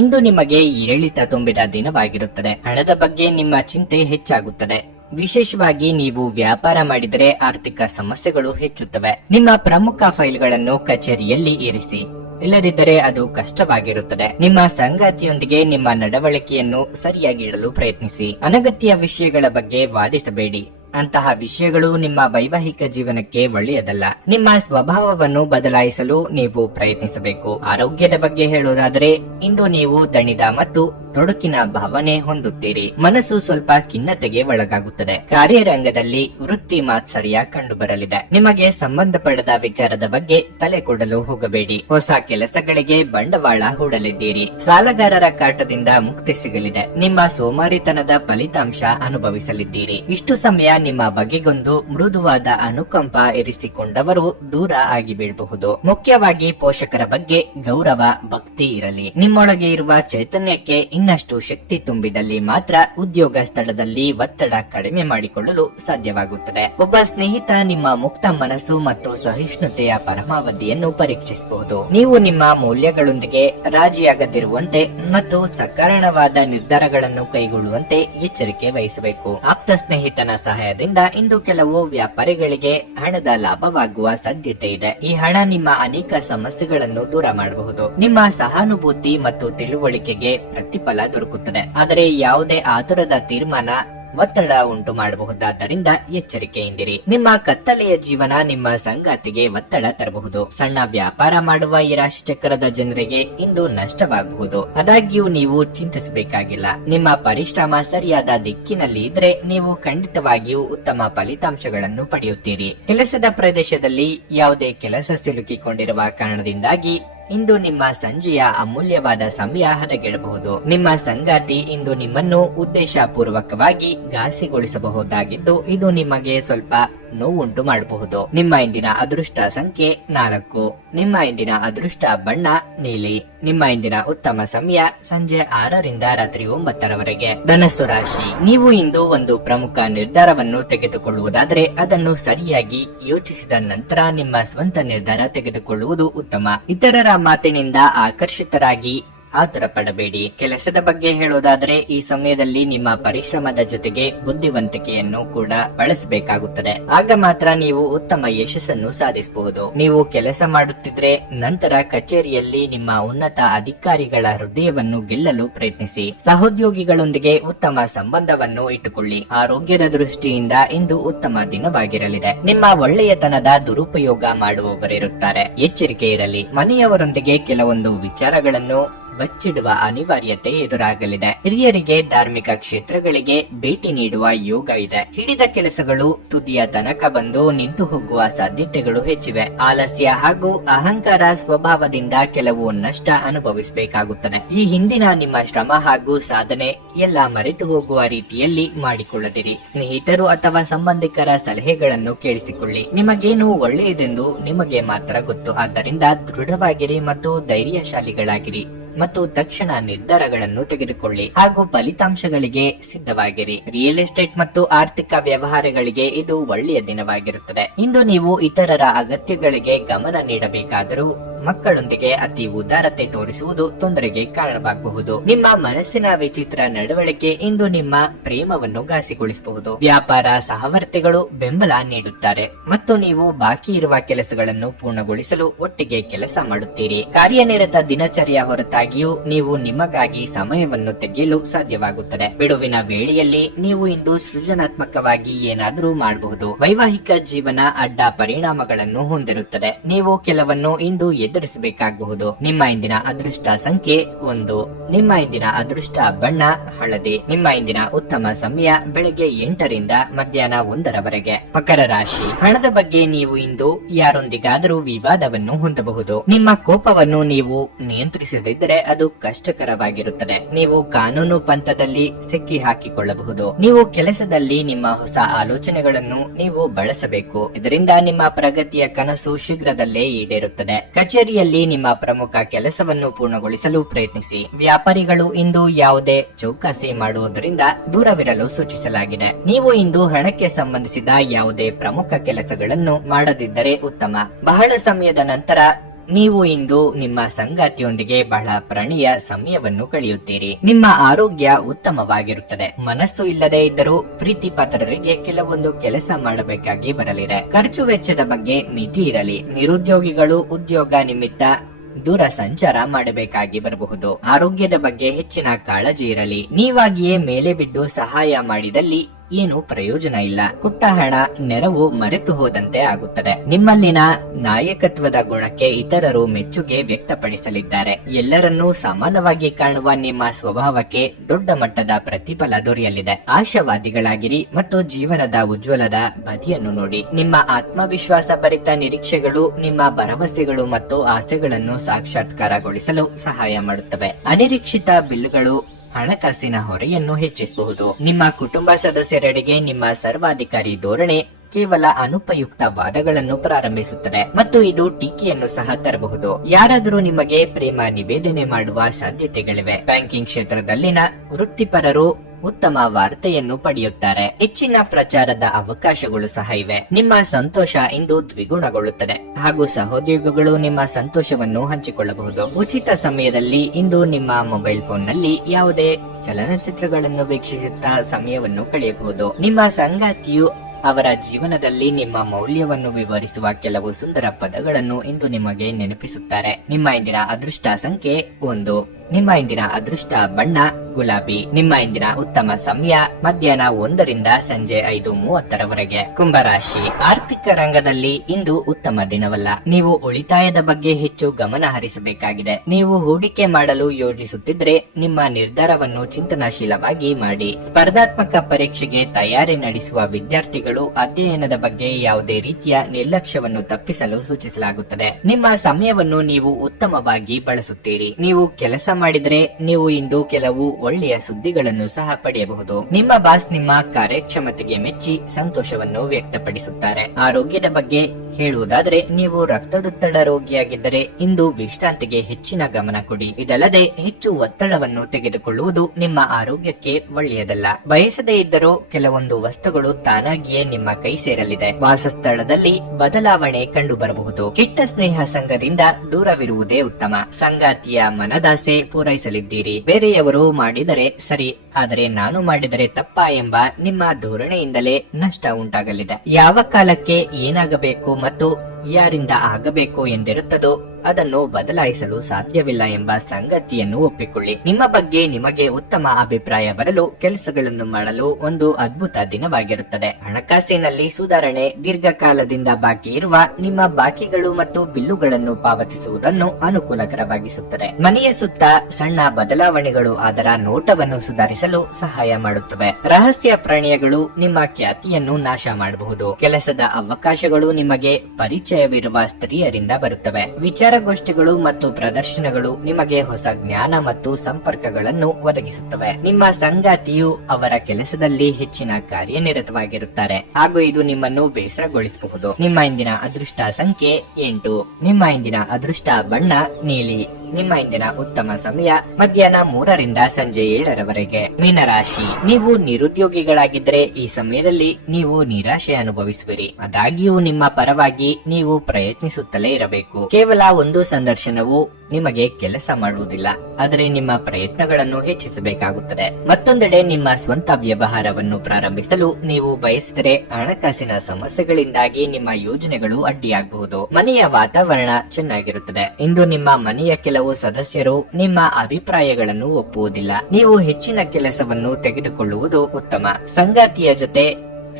ಇಂದು ನಿಮಗೆ ಏರಿಳಿತ ತುಂಬಿದ ದಿನವಾಗಿರುತ್ತದೆ. ಹಣದ ಬಗ್ಗೆ ನಿಮ್ಮ ಚಿಂತೆ ಹೆಚ್ಚಾಗುತ್ತದೆ. ವಿಶೇಷವಾಗಿ ನೀವು ವ್ಯಾಪಾರ ಮಾಡಿದರೆ ಆರ್ಥಿಕ ಸಮಸ್ಯೆಗಳು ಹೆಚ್ಚುತ್ತವೆ. ನಿಮ್ಮ ಪ್ರಮುಖ ಫೈಲ್ಗಳನ್ನು ಕಚೇರಿಯಲ್ಲಿ ಇರಿಸಿ, ಇಲ್ಲದಿದ್ದರೆ ಅದು ಕಷ್ಟವಾಗಿರುತ್ತದೆ. ನಿಮ್ಮ ಸಂಗಾತಿಯೊಂದಿಗೆ ನಿಮ್ಮ ನಡವಳಿಕೆಯನ್ನು ಸರಿಯಾಗಿ ಇಡಲು ಪ್ರಯತ್ನಿಸಿ. ಅನಗತ್ಯ ವಿಷಯಗಳ ಬಗ್ಗೆ ವಾದಿಸಬೇಡಿ. ಅಂತಹ ವಿಷಯಗಳು ನಿಮ್ಮ ವೈವಾಹಿಕ ಜೀವನಕ್ಕೆ ಒಳ್ಳೆಯದಲ್ಲ. ನಿಮ್ಮ ಸ್ವಭಾವವನ್ನು ಬದಲಾಯಿಸಲು ನೀವು ಪ್ರಯತ್ನಿಸಬೇಕು. ಆರೋಗ್ಯದ ಬಗ್ಗೆ ಹೇಳುವುದಾದರೆ ಇಂದು ನೀವು ದಣಿದ ಮತ್ತು ತೊಡಕಿನ ಭಾವನೆ ಹೊಂದುತ್ತೀರಿ. ಮನಸ್ಸು ಸ್ವಲ್ಪ ಖಿನ್ನತೆಗೆ ಒಳಗಾಗುತ್ತದೆ. ಕಾರ್ಯರಂಗದಲ್ಲಿ ವೃತ್ತಿ ಮಾತ್ಸರ್ಯ ಕಂಡುಬರಲಿದೆ. ನಿಮಗೆ ಸಂಬಂಧಪಡದ ವಿಚಾರದ ಬಗ್ಗೆ ತಲೆ ಕೊಡಲು ಹೋಗಬೇಡಿ. ಹೊಸ ಕೆಲಸಗಳಿಗೆ ಬಂಡವಾಳ ಹೂಡಲಿದ್ದೀರಿ. ಸಾಲಗಾರರ ಕಾಟದಿಂದ ಮುಕ್ತಿ ಸಿಗಲಿದೆ. ನಿಮ್ಮ ಸೋಮಾರಿತನದ ಫಲಿತಾಂಶ ಅನುಭವಿಸಲಿದ್ದೀರಿ. ಇಷ್ಟು ಸಮಯ ನಿಮ್ಮ ಬಗೆಗೊಂದು ಮೃದುವಾದ ಅನುಕಂಪ ಇರಿಸಿಕೊಂಡವರು ದೂರ ಆಗಿಬಿಡಬಹುದು. ಮುಖ್ಯವಾಗಿ ಪೋಷಕರ ಬಗ್ಗೆ ಗೌರವ, ಭಕ್ತಿ ಇರಲಿ. ನಿಮ್ಮೊಳಗೆ ಇರುವ ಚೈತನ್ಯಕ್ಕೆ ಇನ್ನಷ್ಟು ಶಕ್ತಿ ತುಂಬಿದಲ್ಲಿ ಮಾತ್ರ ಉದ್ಯೋಗ ಸ್ಥಳದಲ್ಲಿ ಒತ್ತಡ ಕಡಿಮೆ ಮಾಡಿಕೊಳ್ಳಲು ಸಾಧ್ಯವಾಗುತ್ತದೆ. ಒಬ್ಬ ಸ್ನೇಹಿತ ನಿಮ್ಮ ಮುಕ್ತ ಮನಸ್ಸು ಮತ್ತು ಸಹಿಷ್ಣುತೆಯ ಪರಮಾವಧಿಯನ್ನು ಪರೀಕ್ಷಿಸಬಹುದು. ನೀವು ನಿಮ್ಮ ಮೌಲ್ಯಗಳೊಂದಿಗೆ ರಾಜಿಯಾಗದಿರುವಂತೆ ಮತ್ತು ಸಕಾರಣವಾದ ನಿರ್ಧಾರಗಳನ್ನು ಕೈಗೊಳ್ಳುವಂತೆ ಎಚ್ಚರಿಕೆ ವಹಿಸಬೇಕು. ಆಪ್ತ ಸ್ನೇಹಿತನ ಸಹಾಯದಿಂದ ಇಂದು ಕೆಲವು ವ್ಯಾಪಾರಿಗಳಿಗೆ ಹಣದ ಲಾಭವಾಗುವ ಸಾಧ್ಯತೆ ಇದೆ. ಈ ಹಣ ನಿಮ್ಮ ಅನೇಕ ಸಮಸ್ಯೆಗಳನ್ನು ದೂರ ಮಾಡಬಹುದು. ನಿಮ್ಮ ಸಹಾನುಭೂತಿ ಮತ್ತು ತಿಳುವಳಿಕೆಗೆ ಪ್ರತಿಫಲ ದೊರಕುತ್ತದೆ. ಆದರೆ ಯಾವುದೇ ಆತುರದ ತೀರ್ಮಾನ ಒತ್ತಡ ಉಂಟು ಮಾಡಬಹುದಾದ್ದರಿಂದ ಎಚ್ಚರಿಕೆಯಿಂದಿರಿ. ನಿಮ್ಮ ಕತ್ತಲೆಯ ಜೀವನ ನಿಮ್ಮ ಸಂಗಾತಿಗೆ ಒತ್ತಡ ತರಬಹುದು. ಸಣ್ಣ ವ್ಯಾಪಾರ ಮಾಡುವ ಈ ರಾಶಿ ಚಕ್ರದ ಜನರಿಗೆ ಇಂದು ನಷ್ಟವಾಗಬಹುದು. ಆದಾಗ್ಯೂ ನೀವು ಚಿಂತಿಸಬೇಕಾಗಿಲ್ಲ. ನಿಮ್ಮ ಪರಿಶ್ರಮ ಸರಿಯಾದ ದಿಕ್ಕಿನಲ್ಲಿ ಇದ್ರೆ ನೀವು ಖಂಡಿತವಾಗಿಯೂ ಉತ್ತಮ ಫಲಿತಾಂಶಗಳನ್ನು ಪಡೆಯುತ್ತೀರಿ. ಕೆಲಸದ ಪ್ರದೇಶದಲ್ಲಿ ಯಾವುದೇ ಕೆಲಸ ಸಿಲುಕಿಕೊಂಡಿರುವ ಕಾರಣದಿಂದಾಗಿ ಇಂದು ನಿಮ್ಮ ಸಂಜೆಯ ಅಮೂಲ್ಯವಾದ ಸಮಯ ಹದಗೆಡಬಹುದು. ನಿಮ್ಮ ಸಂಗಾತಿ ಇಂದು ನಿಮ್ಮನ್ನು ಉದ್ದೇಶಪೂರ್ವಕವಾಗಿ ಘಾಸಿಗೊಳಿಸಬಹುದಾಗಿದ್ದು ಇದು ನಿಮಗೆ ಸ್ವಲ್ಪ ನೋವುಂಟು ಮಾಡಬಹುದು. ನಿಮ್ಮ ಇಂದಿನ ಅದೃಷ್ಟ ಸಂಖ್ಯೆ 4. ನಿಮ್ಮ ಇಂದಿನ ಅದೃಷ್ಟ ಬಣ್ಣ ನೀಲಿ. ನಿಮ್ಮ ಇಂದಿನ ಉತ್ತಮ ಸಮಯ ಸಂಜೆ 6 ರಿಂದ ರಾತ್ರಿ 9 ಧನಸ್ಸು ರಾಶಿ. ನೀವು ಇಂದು ಒಂದು ಪ್ರಮುಖ ನಿರ್ಧಾರವನ್ನು ತೆಗೆದುಕೊಳ್ಳುವುದಾದರೆ ಅದನ್ನು ಸರಿಯಾಗಿ ಯೋಚಿಸಿದ ನಂತರ ನಿಮ್ಮ ಸ್ವಂತ ನಿರ್ಧಾರ ತೆಗೆದುಕೊಳ್ಳುವುದು ಉತ್ತಮ. ಇತರರ ಮಾತಿನಿಂದ ಆಕರ್ಷಿತರಾಗಿ ಆತುರ ಪಡಬೇಡಿ. ಕೆಲಸದ ಬಗ್ಗೆ ಹೇಳೋದಾದ್ರೆ ಈ ಸಮಯದಲ್ಲಿ ನಿಮ್ಮ ಪರಿಶ್ರಮದ ಜೊತೆಗೆ ಬುದ್ಧಿವಂತಿಕೆಯನ್ನು ಕೂಡ ಬಳಸಬೇಕಾಗುತ್ತದೆ. ಆಗ ಮಾತ್ರ ನೀವು ಉತ್ತಮ ಯಶಸ್ಸನ್ನು ಸಾಧಿಸಬಹುದು. ನೀವು ಕೆಲಸ ಮಾಡುತ್ತಿದ್ರೆ ನಂತರ ಕಚೇರಿಯಲ್ಲಿ ನಿಮ್ಮ ಉನ್ನತ ಅಧಿಕಾರಿಗಳ ಹೃದಯವನ್ನು ಗೆಲ್ಲಲು ಪ್ರಯತ್ನಿಸಿ. ಸಹೋದ್ಯೋಗಿಗಳೊಂದಿಗೆ ಉತ್ತಮ ಸಂಬಂಧವನ್ನು ಇಟ್ಟುಕೊಳ್ಳಿ. ಆರೋಗ್ಯದ ದೃಷ್ಟಿಯಿಂದ ಇಂದು ಉತ್ತಮ ದಿನವಾಗಿರಲಿದೆ. ನಿಮ್ಮ ಒಳ್ಳೆಯತನದ ದುರುಪಯೋಗ ಮಾಡುವವರಿರುತ್ತಾರೆ. ಎಚ್ಚರಿಕೆ ಇರಲಿ. ಮನೆಯವರೊಂದಿಗೆ ಕೆಲವೊಂದು ವಿಚಾರಗಳನ್ನು ಬಚ್ಚಿಡುವ ಅನಿವಾರ್ಯತೆ ಎದುರಾಗಲಿದೆ. ಹಿರಿಯರಿಗೆ ಧಾರ್ಮಿಕ ಕ್ಷೇತ್ರಗಳಿಗೆ ಭೇಟಿ ನೀಡುವ ಯೋಗ ಇದೆ. ಹಿಡಿದ ಕೆಲಸಗಳು ತುದಿಯ ತನಕ ಬಂದು ನಿಂತು ಹೋಗುವ ಸಾಧ್ಯತೆಗಳು ಹೆಚ್ಚಿವೆ. ಆಲಸ್ಯ ಹಾಗೂ ಅಹಂಕಾರ ಸ್ವಭಾವದಿಂದ ಕೆಲವು ನಷ್ಟ ಅನುಭವಿಸಬೇಕಾಗುತ್ತದೆ. ಈ ಹಿಂದಿನ ನಿಮ್ಮ ಶ್ರಮ ಹಾಗೂ ಸಾಧನೆ ಎಲ್ಲ ಮರೆತು ಹೋಗುವ ರೀತಿಯಲ್ಲಿ ಮಾಡಿಕೊಳ್ಳದಿರಿ. ಸ್ನೇಹಿತರು ಅಥವಾ ಸಂಬಂಧಿಕರ ಸಲಹೆಗಳನ್ನು ಕೇಳಿಸಿಕೊಳ್ಳಿ. ನಿಮಗೇನು ಒಳ್ಳೆಯದೆಂದು ನಿಮಗೆ ಮಾತ್ರ ಗೊತ್ತು. ಆದ್ದರಿಂದ ದೃಢವಾಗಿರಿ ಮತ್ತು ಧೈರ್ಯಶಾಲಿಗಳಾಗಿರಿ ಮತ್ತು ತಕ್ಷಣ ನಿರ್ಧಾರಗಳನ್ನು ತೆಗೆದುಕೊಳ್ಳಿ ಹಾಗೂ ಫಲಿತಾಂಶಗಳಿಗೆ ಸಿದ್ಧವಾಗಿರಿ. ರಿಯಲ್ ಎಸ್ಟೇಟ್ ಮತ್ತು ಆರ್ಥಿಕ ವ್ಯವಹಾರಗಳಿಗೆ ಇದು ಒಳ್ಳೆಯ ದಿನವಾಗಿರುತ್ತದೆ. ಇಂದು ನೀವು ಇತರರ ಅಗತ್ಯಗಳಿಗೆ ಗಮನ ನೀಡಬೇಕಾದರೂ ಮಕ್ಕಳೊಂದಿಗೆ ಅತಿ ಉದಾರತೆ ತೋರಿಸುವುದು ತೊಂದರೆಗೆ ಕಾರಣವಾಗಬಹುದು. ನಿಮ್ಮ ಮನಸ್ಸಿನ ವಿಚಿತ್ರ ನಡವಳಿಕೆ ಇಂದು ನಿಮ್ಮ ಪ್ರೇಮವನ್ನು ಘಾಸಿಗೊಳಿಸಬಹುದು. ವ್ಯಾಪಾರ ಸಹವರ್ತಿಗಳು ಬೆಂಬಲ ನೀಡುತ್ತಾರೆ ಮತ್ತು ನೀವು ಬಾಕಿ ಇರುವ ಕೆಲಸಗಳನ್ನು ಪೂರ್ಣಗೊಳಿಸಲು ಒಟ್ಟಿಗೆ ಕೆಲಸ ಮಾಡುತ್ತೀರಿ. ಕಾರ್ಯನಿರತ ದಿನಚರಿಯ ಹೊರತಾಗಿಯೂ ನೀವು ನಿಮಗಾಗಿ ಸಮಯವನ್ನು ತೆಗೆಯಲು ಸಾಧ್ಯವಾಗುತ್ತದೆ. ಬಿಡುವಿನ ವೇಳೆಯಲ್ಲಿ ನೀವು ಇಂದು ಸೃಜನಾತ್ಮಕವಾಗಿ ಏನಾದರೂ ಮಾಡಬಹುದು. ವೈವಾಹಿಕ ಜೀವನ ಅಡ್ಡ ಪರಿಣಾಮಗಳನ್ನು ಹೊಂದಿರುತ್ತದೆ. ನೀವು ಕೆಲವನ್ನು ಇಂದು ಎದುರಿಸಬೇಕಾಗಬಹುದು. ನಿಮ್ಮ ಇಂದಿನ ಅದೃಷ್ಟ ಸಂಖ್ಯೆ 1. ನಿಮ್ಮ ಇಂದಿನ ಅದೃಷ್ಟ ಬಣ್ಣ ಹಳದಿ. ನಿಮ್ಮ ಇಂದಿನ ಉತ್ತಮ ಸಮಯ ಬೆಳಗ್ಗೆ 8 ರಿಂದ ಮಧ್ಯಾಹ್ನ 1 ರವರೆಗೆ. ಮಕರ ರಾಶಿ. ಹಣದ ಬಗ್ಗೆ ನೀವು ಇಂದು ಯಾರೊಂದಿಗಾದರೂ ವಿವಾದವನ್ನು ಹೊಂದಬಹುದು. ನಿಮ್ಮ ಕೋಪವನ್ನು ನೀವು ನಿಯಂತ್ರಿಸದಿದ್ದರೆ ಅದು ಕಷ್ಟಕರವಾಗಿರುತ್ತದೆ. ನೀವು ಕಾನೂನು ಪಂಥದಲ್ಲಿ ಸಿಕ್ಕಿ ಹಾಕಿಕೊಳ್ಳಬಹುದು. ನೀವು ಕೆಲಸದಲ್ಲಿ ನಿಮ್ಮ ಹೊಸ ಆಲೋಚನೆಗಳನ್ನು ನೀವು ಬಳಸಬೇಕು. ಇದರಿಂದ ನಿಮ್ಮ ಪ್ರಗತಿಯ ಕನಸು ಶೀಘ್ರದಲ್ಲೇ ಈಡೇರುತ್ತದೆ. ಕಚೇರಿಯಲ್ಲಿ ನಿಮ್ಮ ಪ್ರಮುಖ ಕೆಲಸವನ್ನು ಪೂರ್ಣಗೊಳಿಸಲು ಪ್ರಯತ್ನಿಸಿ. ವ್ಯಾಪಾರಿಗಳು ಇಂದು ಯಾವುದೇ ಚೌಕಾಸಿ ಮಾಡುವುದರಿಂದ ದೂರವಿರಲು ಸೂಚಿಸಲಾಗಿದೆ. ನೀವು ಇಂದು ಹಣಕ್ಕೆ ಸಂಬಂಧಿಸಿದ ಯಾವುದೇ ಪ್ರಮುಖ ಕೆಲಸಗಳನ್ನು ಮಾಡದಿದ್ದರೆ ಉತ್ತಮ. ಬಹಳ ಸಮಯದ ನಂತರ ನೀವು ಇಂದು ನಿಮ್ಮ ಸಂಗಾತಿಯೊಂದಿಗೆ ಬಹಳ ಪ್ರಣಯ ಸಮಯವನ್ನು ಕಳೆಯುತ್ತೀರಿ. ನಿಮ್ಮ ಆರೋಗ್ಯ ಉತ್ತಮವಾಗಿರುತ್ತದೆ. ಮನಸ್ಸು ಇಲ್ಲದೆ ಇದ್ದರೂ ಪ್ರೀತಿ ಪಾತ್ರರಿಗೆ ಕೆಲವೊಂದು ಕೆಲಸ ಮಾಡಬೇಕಾಗಿ ಬರಲಿದೆ. ಖರ್ಚು ವೆಚ್ಚದ ಬಗ್ಗೆ ಮಿತಿ ಇರಲಿ. ನಿರುದ್ಯೋಗಿಗಳು ಉದ್ಯೋಗ ನಿಮಿತ್ತ ದೂರ ಸಂಚಾರ ಮಾಡಬೇಕಾಗಿ ಬರಬಹುದು. ಆರೋಗ್ಯದ ಬಗ್ಗೆ ಹೆಚ್ಚಿನ ಕಾಳಜಿ ಇರಲಿ. ನೀವಾಗಿಯೇ ಮೇಲೆ ಬಿದ್ದು ಸಹಾಯ ಮಾಡಿದಲ್ಲಿ ಏನು ಪ್ರಯೋಜನ ಇಲ್ಲ. ಕೊಟ್ಟ ಹಣ ನೆರವು ಮರೆತು ಹೋದಂತೆ ಆಗುತ್ತದೆ. ನಿಮ್ಮಲ್ಲಿನ ನಾಯಕತ್ವದ ಗುಣಕ್ಕೆ ಇತರರು ಮೆಚ್ಚುಗೆ ವ್ಯಕ್ತಪಡಿಸಲಿದ್ದಾರೆ. ಎಲ್ಲರನ್ನೂ ಸಮಾನವಾಗಿ ಕಾಣುವ ನಿಮ್ಮ ಸ್ವಭಾವಕ್ಕೆ ದೊಡ್ಡ ಮಟ್ಟದ ಪ್ರತಿಫಲ ದೊರೆಯಲಿದೆ. ಆಶಾವಾದಿಗಳಾಗಿರಿ ಮತ್ತು ಜೀವನದ ಉಜ್ವಲದ ಬದಿಯನ್ನು ನೋಡಿ. ನಿಮ್ಮ ಆತ್ಮವಿಶ್ವಾಸ ಭರಿತ ನಿರೀಕ್ಷೆಗಳು ನಿಮ್ಮ ಭರವಸೆಗಳು ಮತ್ತು ಆಸೆಗಳನ್ನು ಸಾಕ್ಷಾತ್ಕಾರಗೊಳಿಸಲು ಸಹಾಯ ಮಾಡುತ್ತವೆ. ಅನಿರೀಕ್ಷಿತ ಬಿಲ್ಗಳು ಹಣಕಾಸಿನ ಹೊರೆಯನ್ನು ಹೆಚ್ಚಿಸಬಹುದು. ನಿಮ್ಮ ಕುಟುಂಬ ಸದಸ್ಯರೆಡೆಗೆ ನಿಮ್ಮ ಸರ್ವಾಧಿಕಾರಿ ಧೋರಣೆ ಕೇವಲ ಅನುಪಯುಕ್ತ ವಾದಗಳನ್ನು ಪ್ರಾರಂಭಿಸುತ್ತದೆ ಮತ್ತು ಇದು ಟೀಕೆಯನ್ನು ಸಹ ತರಬಹುದು. ಯಾರಾದರೂ ನಿಮಗೆ ಪ್ರೇಮ ನಿವೇದನೆ ಮಾಡುವ ಸಾಧ್ಯತೆಗಳಿವೆ. ಬ್ಯಾಂಕಿಂಗ್ ಕ್ಷೇತ್ರದಲ್ಲಿನ ವೃತ್ತಿಪರರು ಉತ್ತಮ ವಾರ್ತೆಯನ್ನು ಪಡೆಯುತ್ತಾರೆ. ಹೆಚ್ಚಿನ ಪ್ರಚಾರದ ಅವಕಾಶಗಳು ಸಹ ಇವೆ. ನಿಮ್ಮ ಸಂತೋಷ ಇಂದು ದ್ವಿಗುಣಗೊಳ್ಳುತ್ತದೆ ಹಾಗೂ ಸಹೋದ್ಯೋಗಿಗಳು ನಿಮ್ಮ ಸಂತೋಷವನ್ನು ಹಂಚಿಕೊಳ್ಳಬಹುದು. ಉಚಿತ ಸಮಯದಲ್ಲಿ ಇಂದು ನಿಮ್ಮ ಮೊಬೈಲ್ ಫೋನ್ ನಲ್ಲಿ ಯಾವುದೇ ಚಲನಚಿತ್ರಗಳನ್ನು ವೀಕ್ಷಿಸುತ್ತಾ ಸಮಯವನ್ನು ಕಳೆಯಬಹುದು. ನಿಮ್ಮ ಸಂಗಾತಿಯು ಅವರ ಜೀವನದಲ್ಲಿ ನಿಮ್ಮ ಮೌಲ್ಯವನ್ನು ವಿವರಿಸುವ ಕೆಲವು ಸುಂದರ ಪದಗಳನ್ನು ಇಂದು ನಿಮಗೆ ನೆನಪಿಸುತ್ತಾರೆ. ನಿಮ್ಮ ಇಂದಿನ ಅದೃಷ್ಟ ಸಂಖ್ಯೆ 1. ನಿಮ್ಮ ಇಂದಿನ ಅದೃಷ್ಟ ಬಣ್ಣ ಗುಲಾಬಿ. ನಿಮ್ಮ ಇಂದಿನ ಉತ್ತಮ ಸಮಯ ಮಧ್ಯಾಹ್ನ 1 ರಿಂದ ಸಂಜೆ 5:30 ರವರೆಗೆ. ಕುಂಭರಾಶಿ. ಆರ್ಥಿಕ ರಂಗದಲ್ಲಿ ಇಂದು ಉತ್ತಮ ದಿನವಲ್ಲ. ನೀವು ಉಳಿತಾಯದ ಬಗ್ಗೆ ಹೆಚ್ಚು ಗಮನ ಹರಿಸಬೇಕಾಗಿದೆ. ನೀವು ಹೂಡಿಕೆ ಮಾಡಲು ಯೋಜಿಸುತ್ತಿದ್ರೆ ನಿಮ್ಮ ನಿರ್ಧಾರವನ್ನು ಚಿಂತನಾಶೀಲವಾಗಿ ಮಾಡಿ. ಸ್ಪರ್ಧಾತ್ಮಕ ಪರೀಕ್ಷೆಗೆ ತಯಾರಿ ನಡೆಸುವ ವಿದ್ಯಾರ್ಥಿಗಳು ಅಧ್ಯಯನದ ಬಗ್ಗೆ ಯಾವುದೇ ರೀತಿಯ ನಿರ್ಲಕ್ಷ್ಯವನ್ನು ತಪ್ಪಿಸಲು ಸೂಚಿಸಲಾಗುತ್ತದೆ. ನಿಮ್ಮ ಸಮಯವನ್ನು ನೀವು ಉತ್ತಮವಾಗಿ ಬಳಸುತ್ತೀರಿ. ನೀವು ಕೆಲಸ ಮಾಡಿದರೆ ನೀವು ಇಂದು ಕೆಲವು ಒಳ್ಳೆಯ ಸುದ್ದಿಗಳನ್ನು ಸಹ ಪಡೆಯಬಹುದು. ನಿಮ್ಮ ಬಾಸ್ ನಿಮ್ಮ ಕಾರ್ಯಕ್ಷಮತೆಗೆ ಮೆಚ್ಚಿ ಸಂತೋಷವನ್ನು ವ್ಯಕ್ತಪಡಿಸುತ್ತಾರೆ. ಆರೋಗ್ಯದ ಬಗ್ಗೆ ಹೇಳುವುದಾದರೆ ನೀವು ರಕ್ತದೊತ್ತಡ ರೋಗಿಯಾಗಿದ್ದರೆ ಇಂದು ವಿಶ್ರಾಂತಿಗೆ ಹೆಚ್ಚಿನ ಗಮನ ಕೊಡಿ. ಇದಲ್ಲದೆ ಹೆಚ್ಚು ಒತ್ತಡವನ್ನು ತೆಗೆದುಕೊಳ್ಳುವುದು ನಿಮ್ಮ ಆರೋಗ್ಯಕ್ಕೆ ಒಳ್ಳೆಯದಲ್ಲ. ಬಯಸದೇ ಇದ್ದರೂ ಕೆಲವೊಂದು ವಸ್ತುಗಳು ತಾನಾಗಿಯೇ ನಿಮ್ಮ ಕೈ ಸೇರಲಿದೆ. ವಾಸಸ್ಥಳದಲ್ಲಿ ಬದಲಾವಣೆ ಕಂಡು ಬರಬಹುದು. ಕೆಟ್ಟ ಸ್ನೇಹ ಸಂಘದಿಂದ ದೂರವಿರುವುದೇ ಉತ್ತಮ. ಸಂಗಾತಿಯ ಮನದಾಸೆ ಪೂರೈಸಲಿದ್ದೀರಿ. ಬೇರೆಯವರು ಮಾಡಿದರೆ ಸರಿ, ಆದರೆ ನಾನು ಮಾಡಿದರೆ ತಪ್ಪಾ ಎಂಬ ನಿಮ್ಮ ಧೋರಣೆಯಿಂದಲೇ ನಷ್ಟ ಉಂಟಾಗಲಿದೆ. ಯಾವ ಕಾಲಕ್ಕೆ ಏನಾಗಬೇಕು ಮತ್ತು ಯಾರಿಂದ ಆಗಬೇಕು ಎಂದಿರುತ್ತದೋ ಅದನ್ನು ಬದಲಾಯಿಸಲು ಸಾಧ್ಯವಿಲ್ಲ ಎಂಬ ಸಂಗತಿಯನ್ನು ಒಪ್ಪಿಕೊಳ್ಳಿ. ನಿಮ್ಮ ಬಗ್ಗೆ ನಿಮಗೆ ಉತ್ತಮ ಅಭಿಪ್ರಾಯ ಬರಲು ಕೆಲಸಗಳನ್ನು ಮಾಡಲು ಒಂದು ಅದ್ಭುತ ದಿನವಾಗಿರುತ್ತದೆ. ಹಣಕಾಸಿನಲ್ಲಿ ಸುಧಾರಣೆ. ದೀರ್ಘಕಾಲದಿಂದ ಬಾಕಿ ಇರುವ ನಿಮ್ಮ ಬಾಕಿಗಳು ಮತ್ತು ಬಿಲ್ಲುಗಳನ್ನು ಪಾವತಿಸುವುದನ್ನು ಅನುಕೂಲಕರವಾಗಿಸುತ್ತದೆ. ಮನೆಯ ಸುತ್ತ ಸಣ್ಣ ಬದಲಾವಣೆಗಳು ಅದರ ನೋಟವನ್ನು ಸುಧಾರಿಸಲು ಸಹಾಯ ಮಾಡುತ್ತವೆ. ರಹಸ್ಯ ಪ್ರಣಯಗಳು ನಿಮ್ಮ ಖ್ಯಾತಿಯನ್ನು ನಾಶ ಮಾಡಬಹುದು. ಕೆಲಸದ ಅವಕಾಶಗಳು ನಿಮಗೆ ಪರಿಚಯವಿರುವ ಸ್ತ್ರೀಯರಿಂದ ಬರುತ್ತವೆ. ವಿಚಾರಗೋಷ್ಠಿಗಳು ಮತ್ತು ಪ್ರದರ್ಶನಗಳು ನಿಮಗೆ ಹೊಸ ಜ್ಞಾನ ಮತ್ತು ಸಂಪರ್ಕಗಳನ್ನು ಒದಗಿಸುತ್ತವೆ. ನಿಮ್ಮ ಸಂಗಾತಿಯು ಅವರ ಕೆಲಸದಲ್ಲಿ ಹೆಚ್ಚಿನ ಕಾರ್ಯನಿರತವಾಗಿರುತ್ತಾರೆ ಹಾಗೂ ಇದು ನಿಮ್ಮನ್ನು ಬೇಸರಗೊಳಿಸಬಹುದು. ನಿಮ್ಮ ಇಂದಿನ ಅದೃಷ್ಟ ಸಂಖ್ಯೆ 8. ನಿಮ್ಮ ಇಂದಿನ ಅದೃಷ್ಟ ಬಣ್ಣ ನೀಲಿ. ನಿಮ್ಮ ಇಂದಿನ ಉತ್ತಮ ಸಮಯ ಮಧ್ಯಾಹ್ನ 3ರಿಂದ ಸಂಜೆ 7ರವರೆಗೆ. ಮೀನರಾಶಿ, ನೀವು ನಿರುದ್ಯೋಗಿಗಳಾಗಿದ್ದರೆ ಈ ಸಮಯದಲ್ಲಿ ನೀವು ನಿರಾಶೆ ಅನುಭವಿಸುವಿರಿ. ಆದಾಗ್ಯೂ ನಿಮ್ಮ ಪರವಾಗಿ ನೀವು ಪ್ರಯತ್ನಿಸುತ್ತಲೇ ಇರಬೇಕು. ಕೇವಲ ಒಂದು ಸಂದರ್ಶನವು ನಿಮಗೆ ಕೆಲಸ ಮಾಡುವುದಿಲ್ಲ, ಆದರೆ ನಿಮ್ಮ ಪ್ರಯತ್ನಗಳನ್ನು ಹೆಚ್ಚಿಸಬೇಕಾಗುತ್ತದೆ. ಮತ್ತೊಂದೆಡೆ ನಿಮ್ಮ ಸ್ವಂತ ವ್ಯವಹಾರವನ್ನು ಪ್ರಾರಂಭಿಸಲು ನೀವು ಬಯಸಿದರೆ ಹಣಕಾಸಿನ ಸಮಸ್ಯೆಗಳಿಂದಾಗಿ ನಿಮ್ಮ ಯೋಜನೆಗಳು ಅಡ್ಡಿಯಾಗಬಹುದು. ಮನೆಯ ವಾತಾವರಣ ಚೆನ್ನಾಗಿರುತ್ತದೆ. ಇಂದು ನಿಮ್ಮ ಮನೆಯ ಕೆಲವು ಸದಸ್ಯರು ನಿಮ್ಮ ಅಭಿಪ್ರಾಯಗಳನ್ನು ಒಪ್ಪುವುದಿಲ್ಲ. ನೀವು ಹೆಚ್ಚಿನ ಕೆಲಸವನ್ನು ತೆಗೆದುಕೊಳ್ಳುವುದು ಉತ್ತಮ. ಸಂಗಾತಿಯ ಜೊತೆ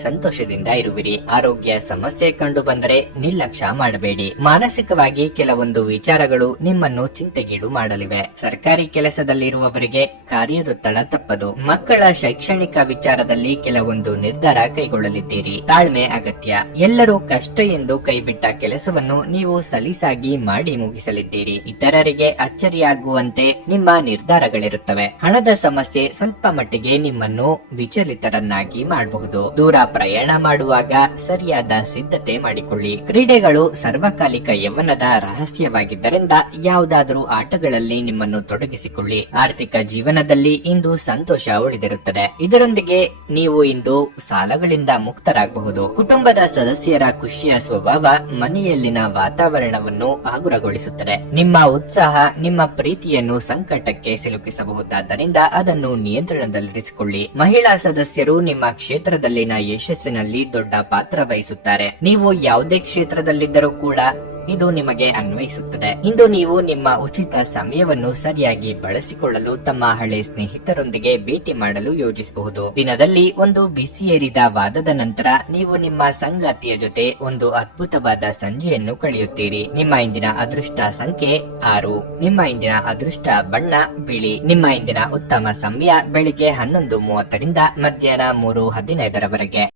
ಸಂತೋಷದಿಂದ ಇರುವಿರಿ. ಆರೋಗ್ಯ ಸಮಸ್ಯೆ ಕಂಡು ಬಂದರೆ ನಿರ್ಲಕ್ಷ್ಯ ಮಾಡಬೇಡಿ. ಮಾನಸಿಕವಾಗಿ ಕೆಲವೊಂದು ವಿಚಾರಗಳು ನಿಮ್ಮನ್ನು ಚಿಂತೆಗೀಡು ಮಾಡಲಿವೆ. ಸರ್ಕಾರಿ ಕೆಲಸದಲ್ಲಿರುವವರಿಗೆ ಕಾರ್ಯದೊತ್ತಡ ತಪ್ಪದು. ಮಕ್ಕಳ ಶೈಕ್ಷಣಿಕ ವಿಚಾರದಲ್ಲಿ ಕೆಲವೊಂದು ನಿರ್ಧಾರ ಕೈಗೊಳ್ಳಲಿದ್ದೀರಿ. ತಾಳ್ಮೆ ಅಗತ್ಯ. ಎಲ್ಲರೂ ಕಷ್ಟ ಎಂದು ಕೈಬಿಟ್ಟ ಕೆಲಸವನ್ನು ನೀವು ಸಲೀಸಾಗಿ ಮಾಡಿ ಮುಗಿಸಲಿದ್ದೀರಿ. ಇತರರಿಗೆ ಅಚ್ಚರಿಯಾಗುವಂತೆ ನಿಮ್ಮ ನಿರ್ಧಾರಗಳಿರುತ್ತವೆ. ಹಣದ ಸಮಸ್ಯೆ ಸ್ವಲ್ಪ ಮಟ್ಟಿಗೆ ನಿಮ್ಮನ್ನು ವಿಚಲಿತರನ್ನಾಗಿ ಮಾಡಬಹುದು. ದೂರ ಪ್ರಯಾಣ ಮಾಡುವಾಗ ಸರಿಯಾದ ಸಿದ್ಧತೆ ಮಾಡಿಕೊಳ್ಳಿ. ಕ್ರೀಡೆಗಳು ಸರ್ವಕಾಲಿಕ ಯೌವನದ ರಹಸ್ಯವಾಗಿದ್ದರಿಂದ ಯಾವುದಾದರೂ ಆಟಗಳಲ್ಲಿ ನಿಮ್ಮನ್ನು ತೊಡಗಿಸಿಕೊಳ್ಳಿ. ಆರ್ಥಿಕ ಜೀವನದಲ್ಲಿ ಇಂದು ಸಂತೋಷ ಉಳಿದಿರುತ್ತದೆ. ಇದರೊಂದಿಗೆ ನೀವು ಇಂದು ಸಾಲಗಳಿಂದ ಮುಕ್ತರಾಗಬಹುದು. ಕುಟುಂಬದ ಸದಸ್ಯರ ಖುಷಿಯ ಸ್ವಭಾವ ಮನೆಯಲ್ಲಿನ ವಾತಾವರಣವನ್ನು ಹಗುರಗೊಳಿಸುತ್ತದೆ. ನಿಮ್ಮ ಉತ್ಸಾಹ ನಿಮ್ಮ ಪ್ರೀತಿಯನ್ನು ಸಂಕಟಕ್ಕೆ ಸಿಲುಕಿಸಬಹುದಾದ್ದರಿಂದ ಅದನ್ನು ನಿಯಂತ್ರಣದಲ್ಲಿರಿಸಿಕೊಳ್ಳಿ. ಮಹಿಳಾ ಸದಸ್ಯರು ನಿಮ್ಮ ಕ್ಷೇತ್ರದಲ್ಲಿನ ಯಶಸ್ಸಿನಲ್ಲಿ ದೊಡ್ಡ ಪಾತ್ರ ವಹಿಸುತ್ತಾರೆ. ನೀವು ಯಾವುದೇ ಕ್ಷೇತ್ರದಲ್ಲಿದ್ದರೂ ಕೂಡ ಇದು ನಿಮಗೆ ಅನ್ವಯಿಸುತ್ತದೆ. ಇಂದು ನೀವು ನಿಮ್ಮ ಉಚಿತ ಸಮಯವನ್ನು ಸರಿಯಾಗಿ ಬಳಸಿಕೊಳ್ಳಲು ತಮ್ಮ ಹಳೆ ಸ್ನೇಹಿತರೊಂದಿಗೆ ಭೇಟಿ ಮಾಡಲು ಯೋಜಿಸಬಹುದು. ದಿನದಲ್ಲಿ ಒಂದು ಬಿಸಿಯೇರಿದ ವಾದದ ನಂತರ ನೀವು ನಿಮ್ಮ ಸಂಗಾತಿಯ ಜೊತೆ ಒಂದು ಅದ್ಭುತವಾದ ಸಂಜೆಯನ್ನು ಕಳೆಯುತ್ತೀರಿ. ನಿಮ್ಮ ಇಂದಿನ ಅದೃಷ್ಟ ಸಂಖ್ಯೆ 6. ನಿಮ್ಮ ಇಂದಿನ ಅದೃಷ್ಟ ಬಣ್ಣ ಬಿಳಿ. ನಿಮ್ಮ ಇಂದಿನ ಉತ್ತಮ ಸಮಯ ಬೆಳಿಗ್ಗೆ 11:30ರಿಂದ ಮಧ್ಯಾಹ್ನ 3:15ರವರೆಗೆ.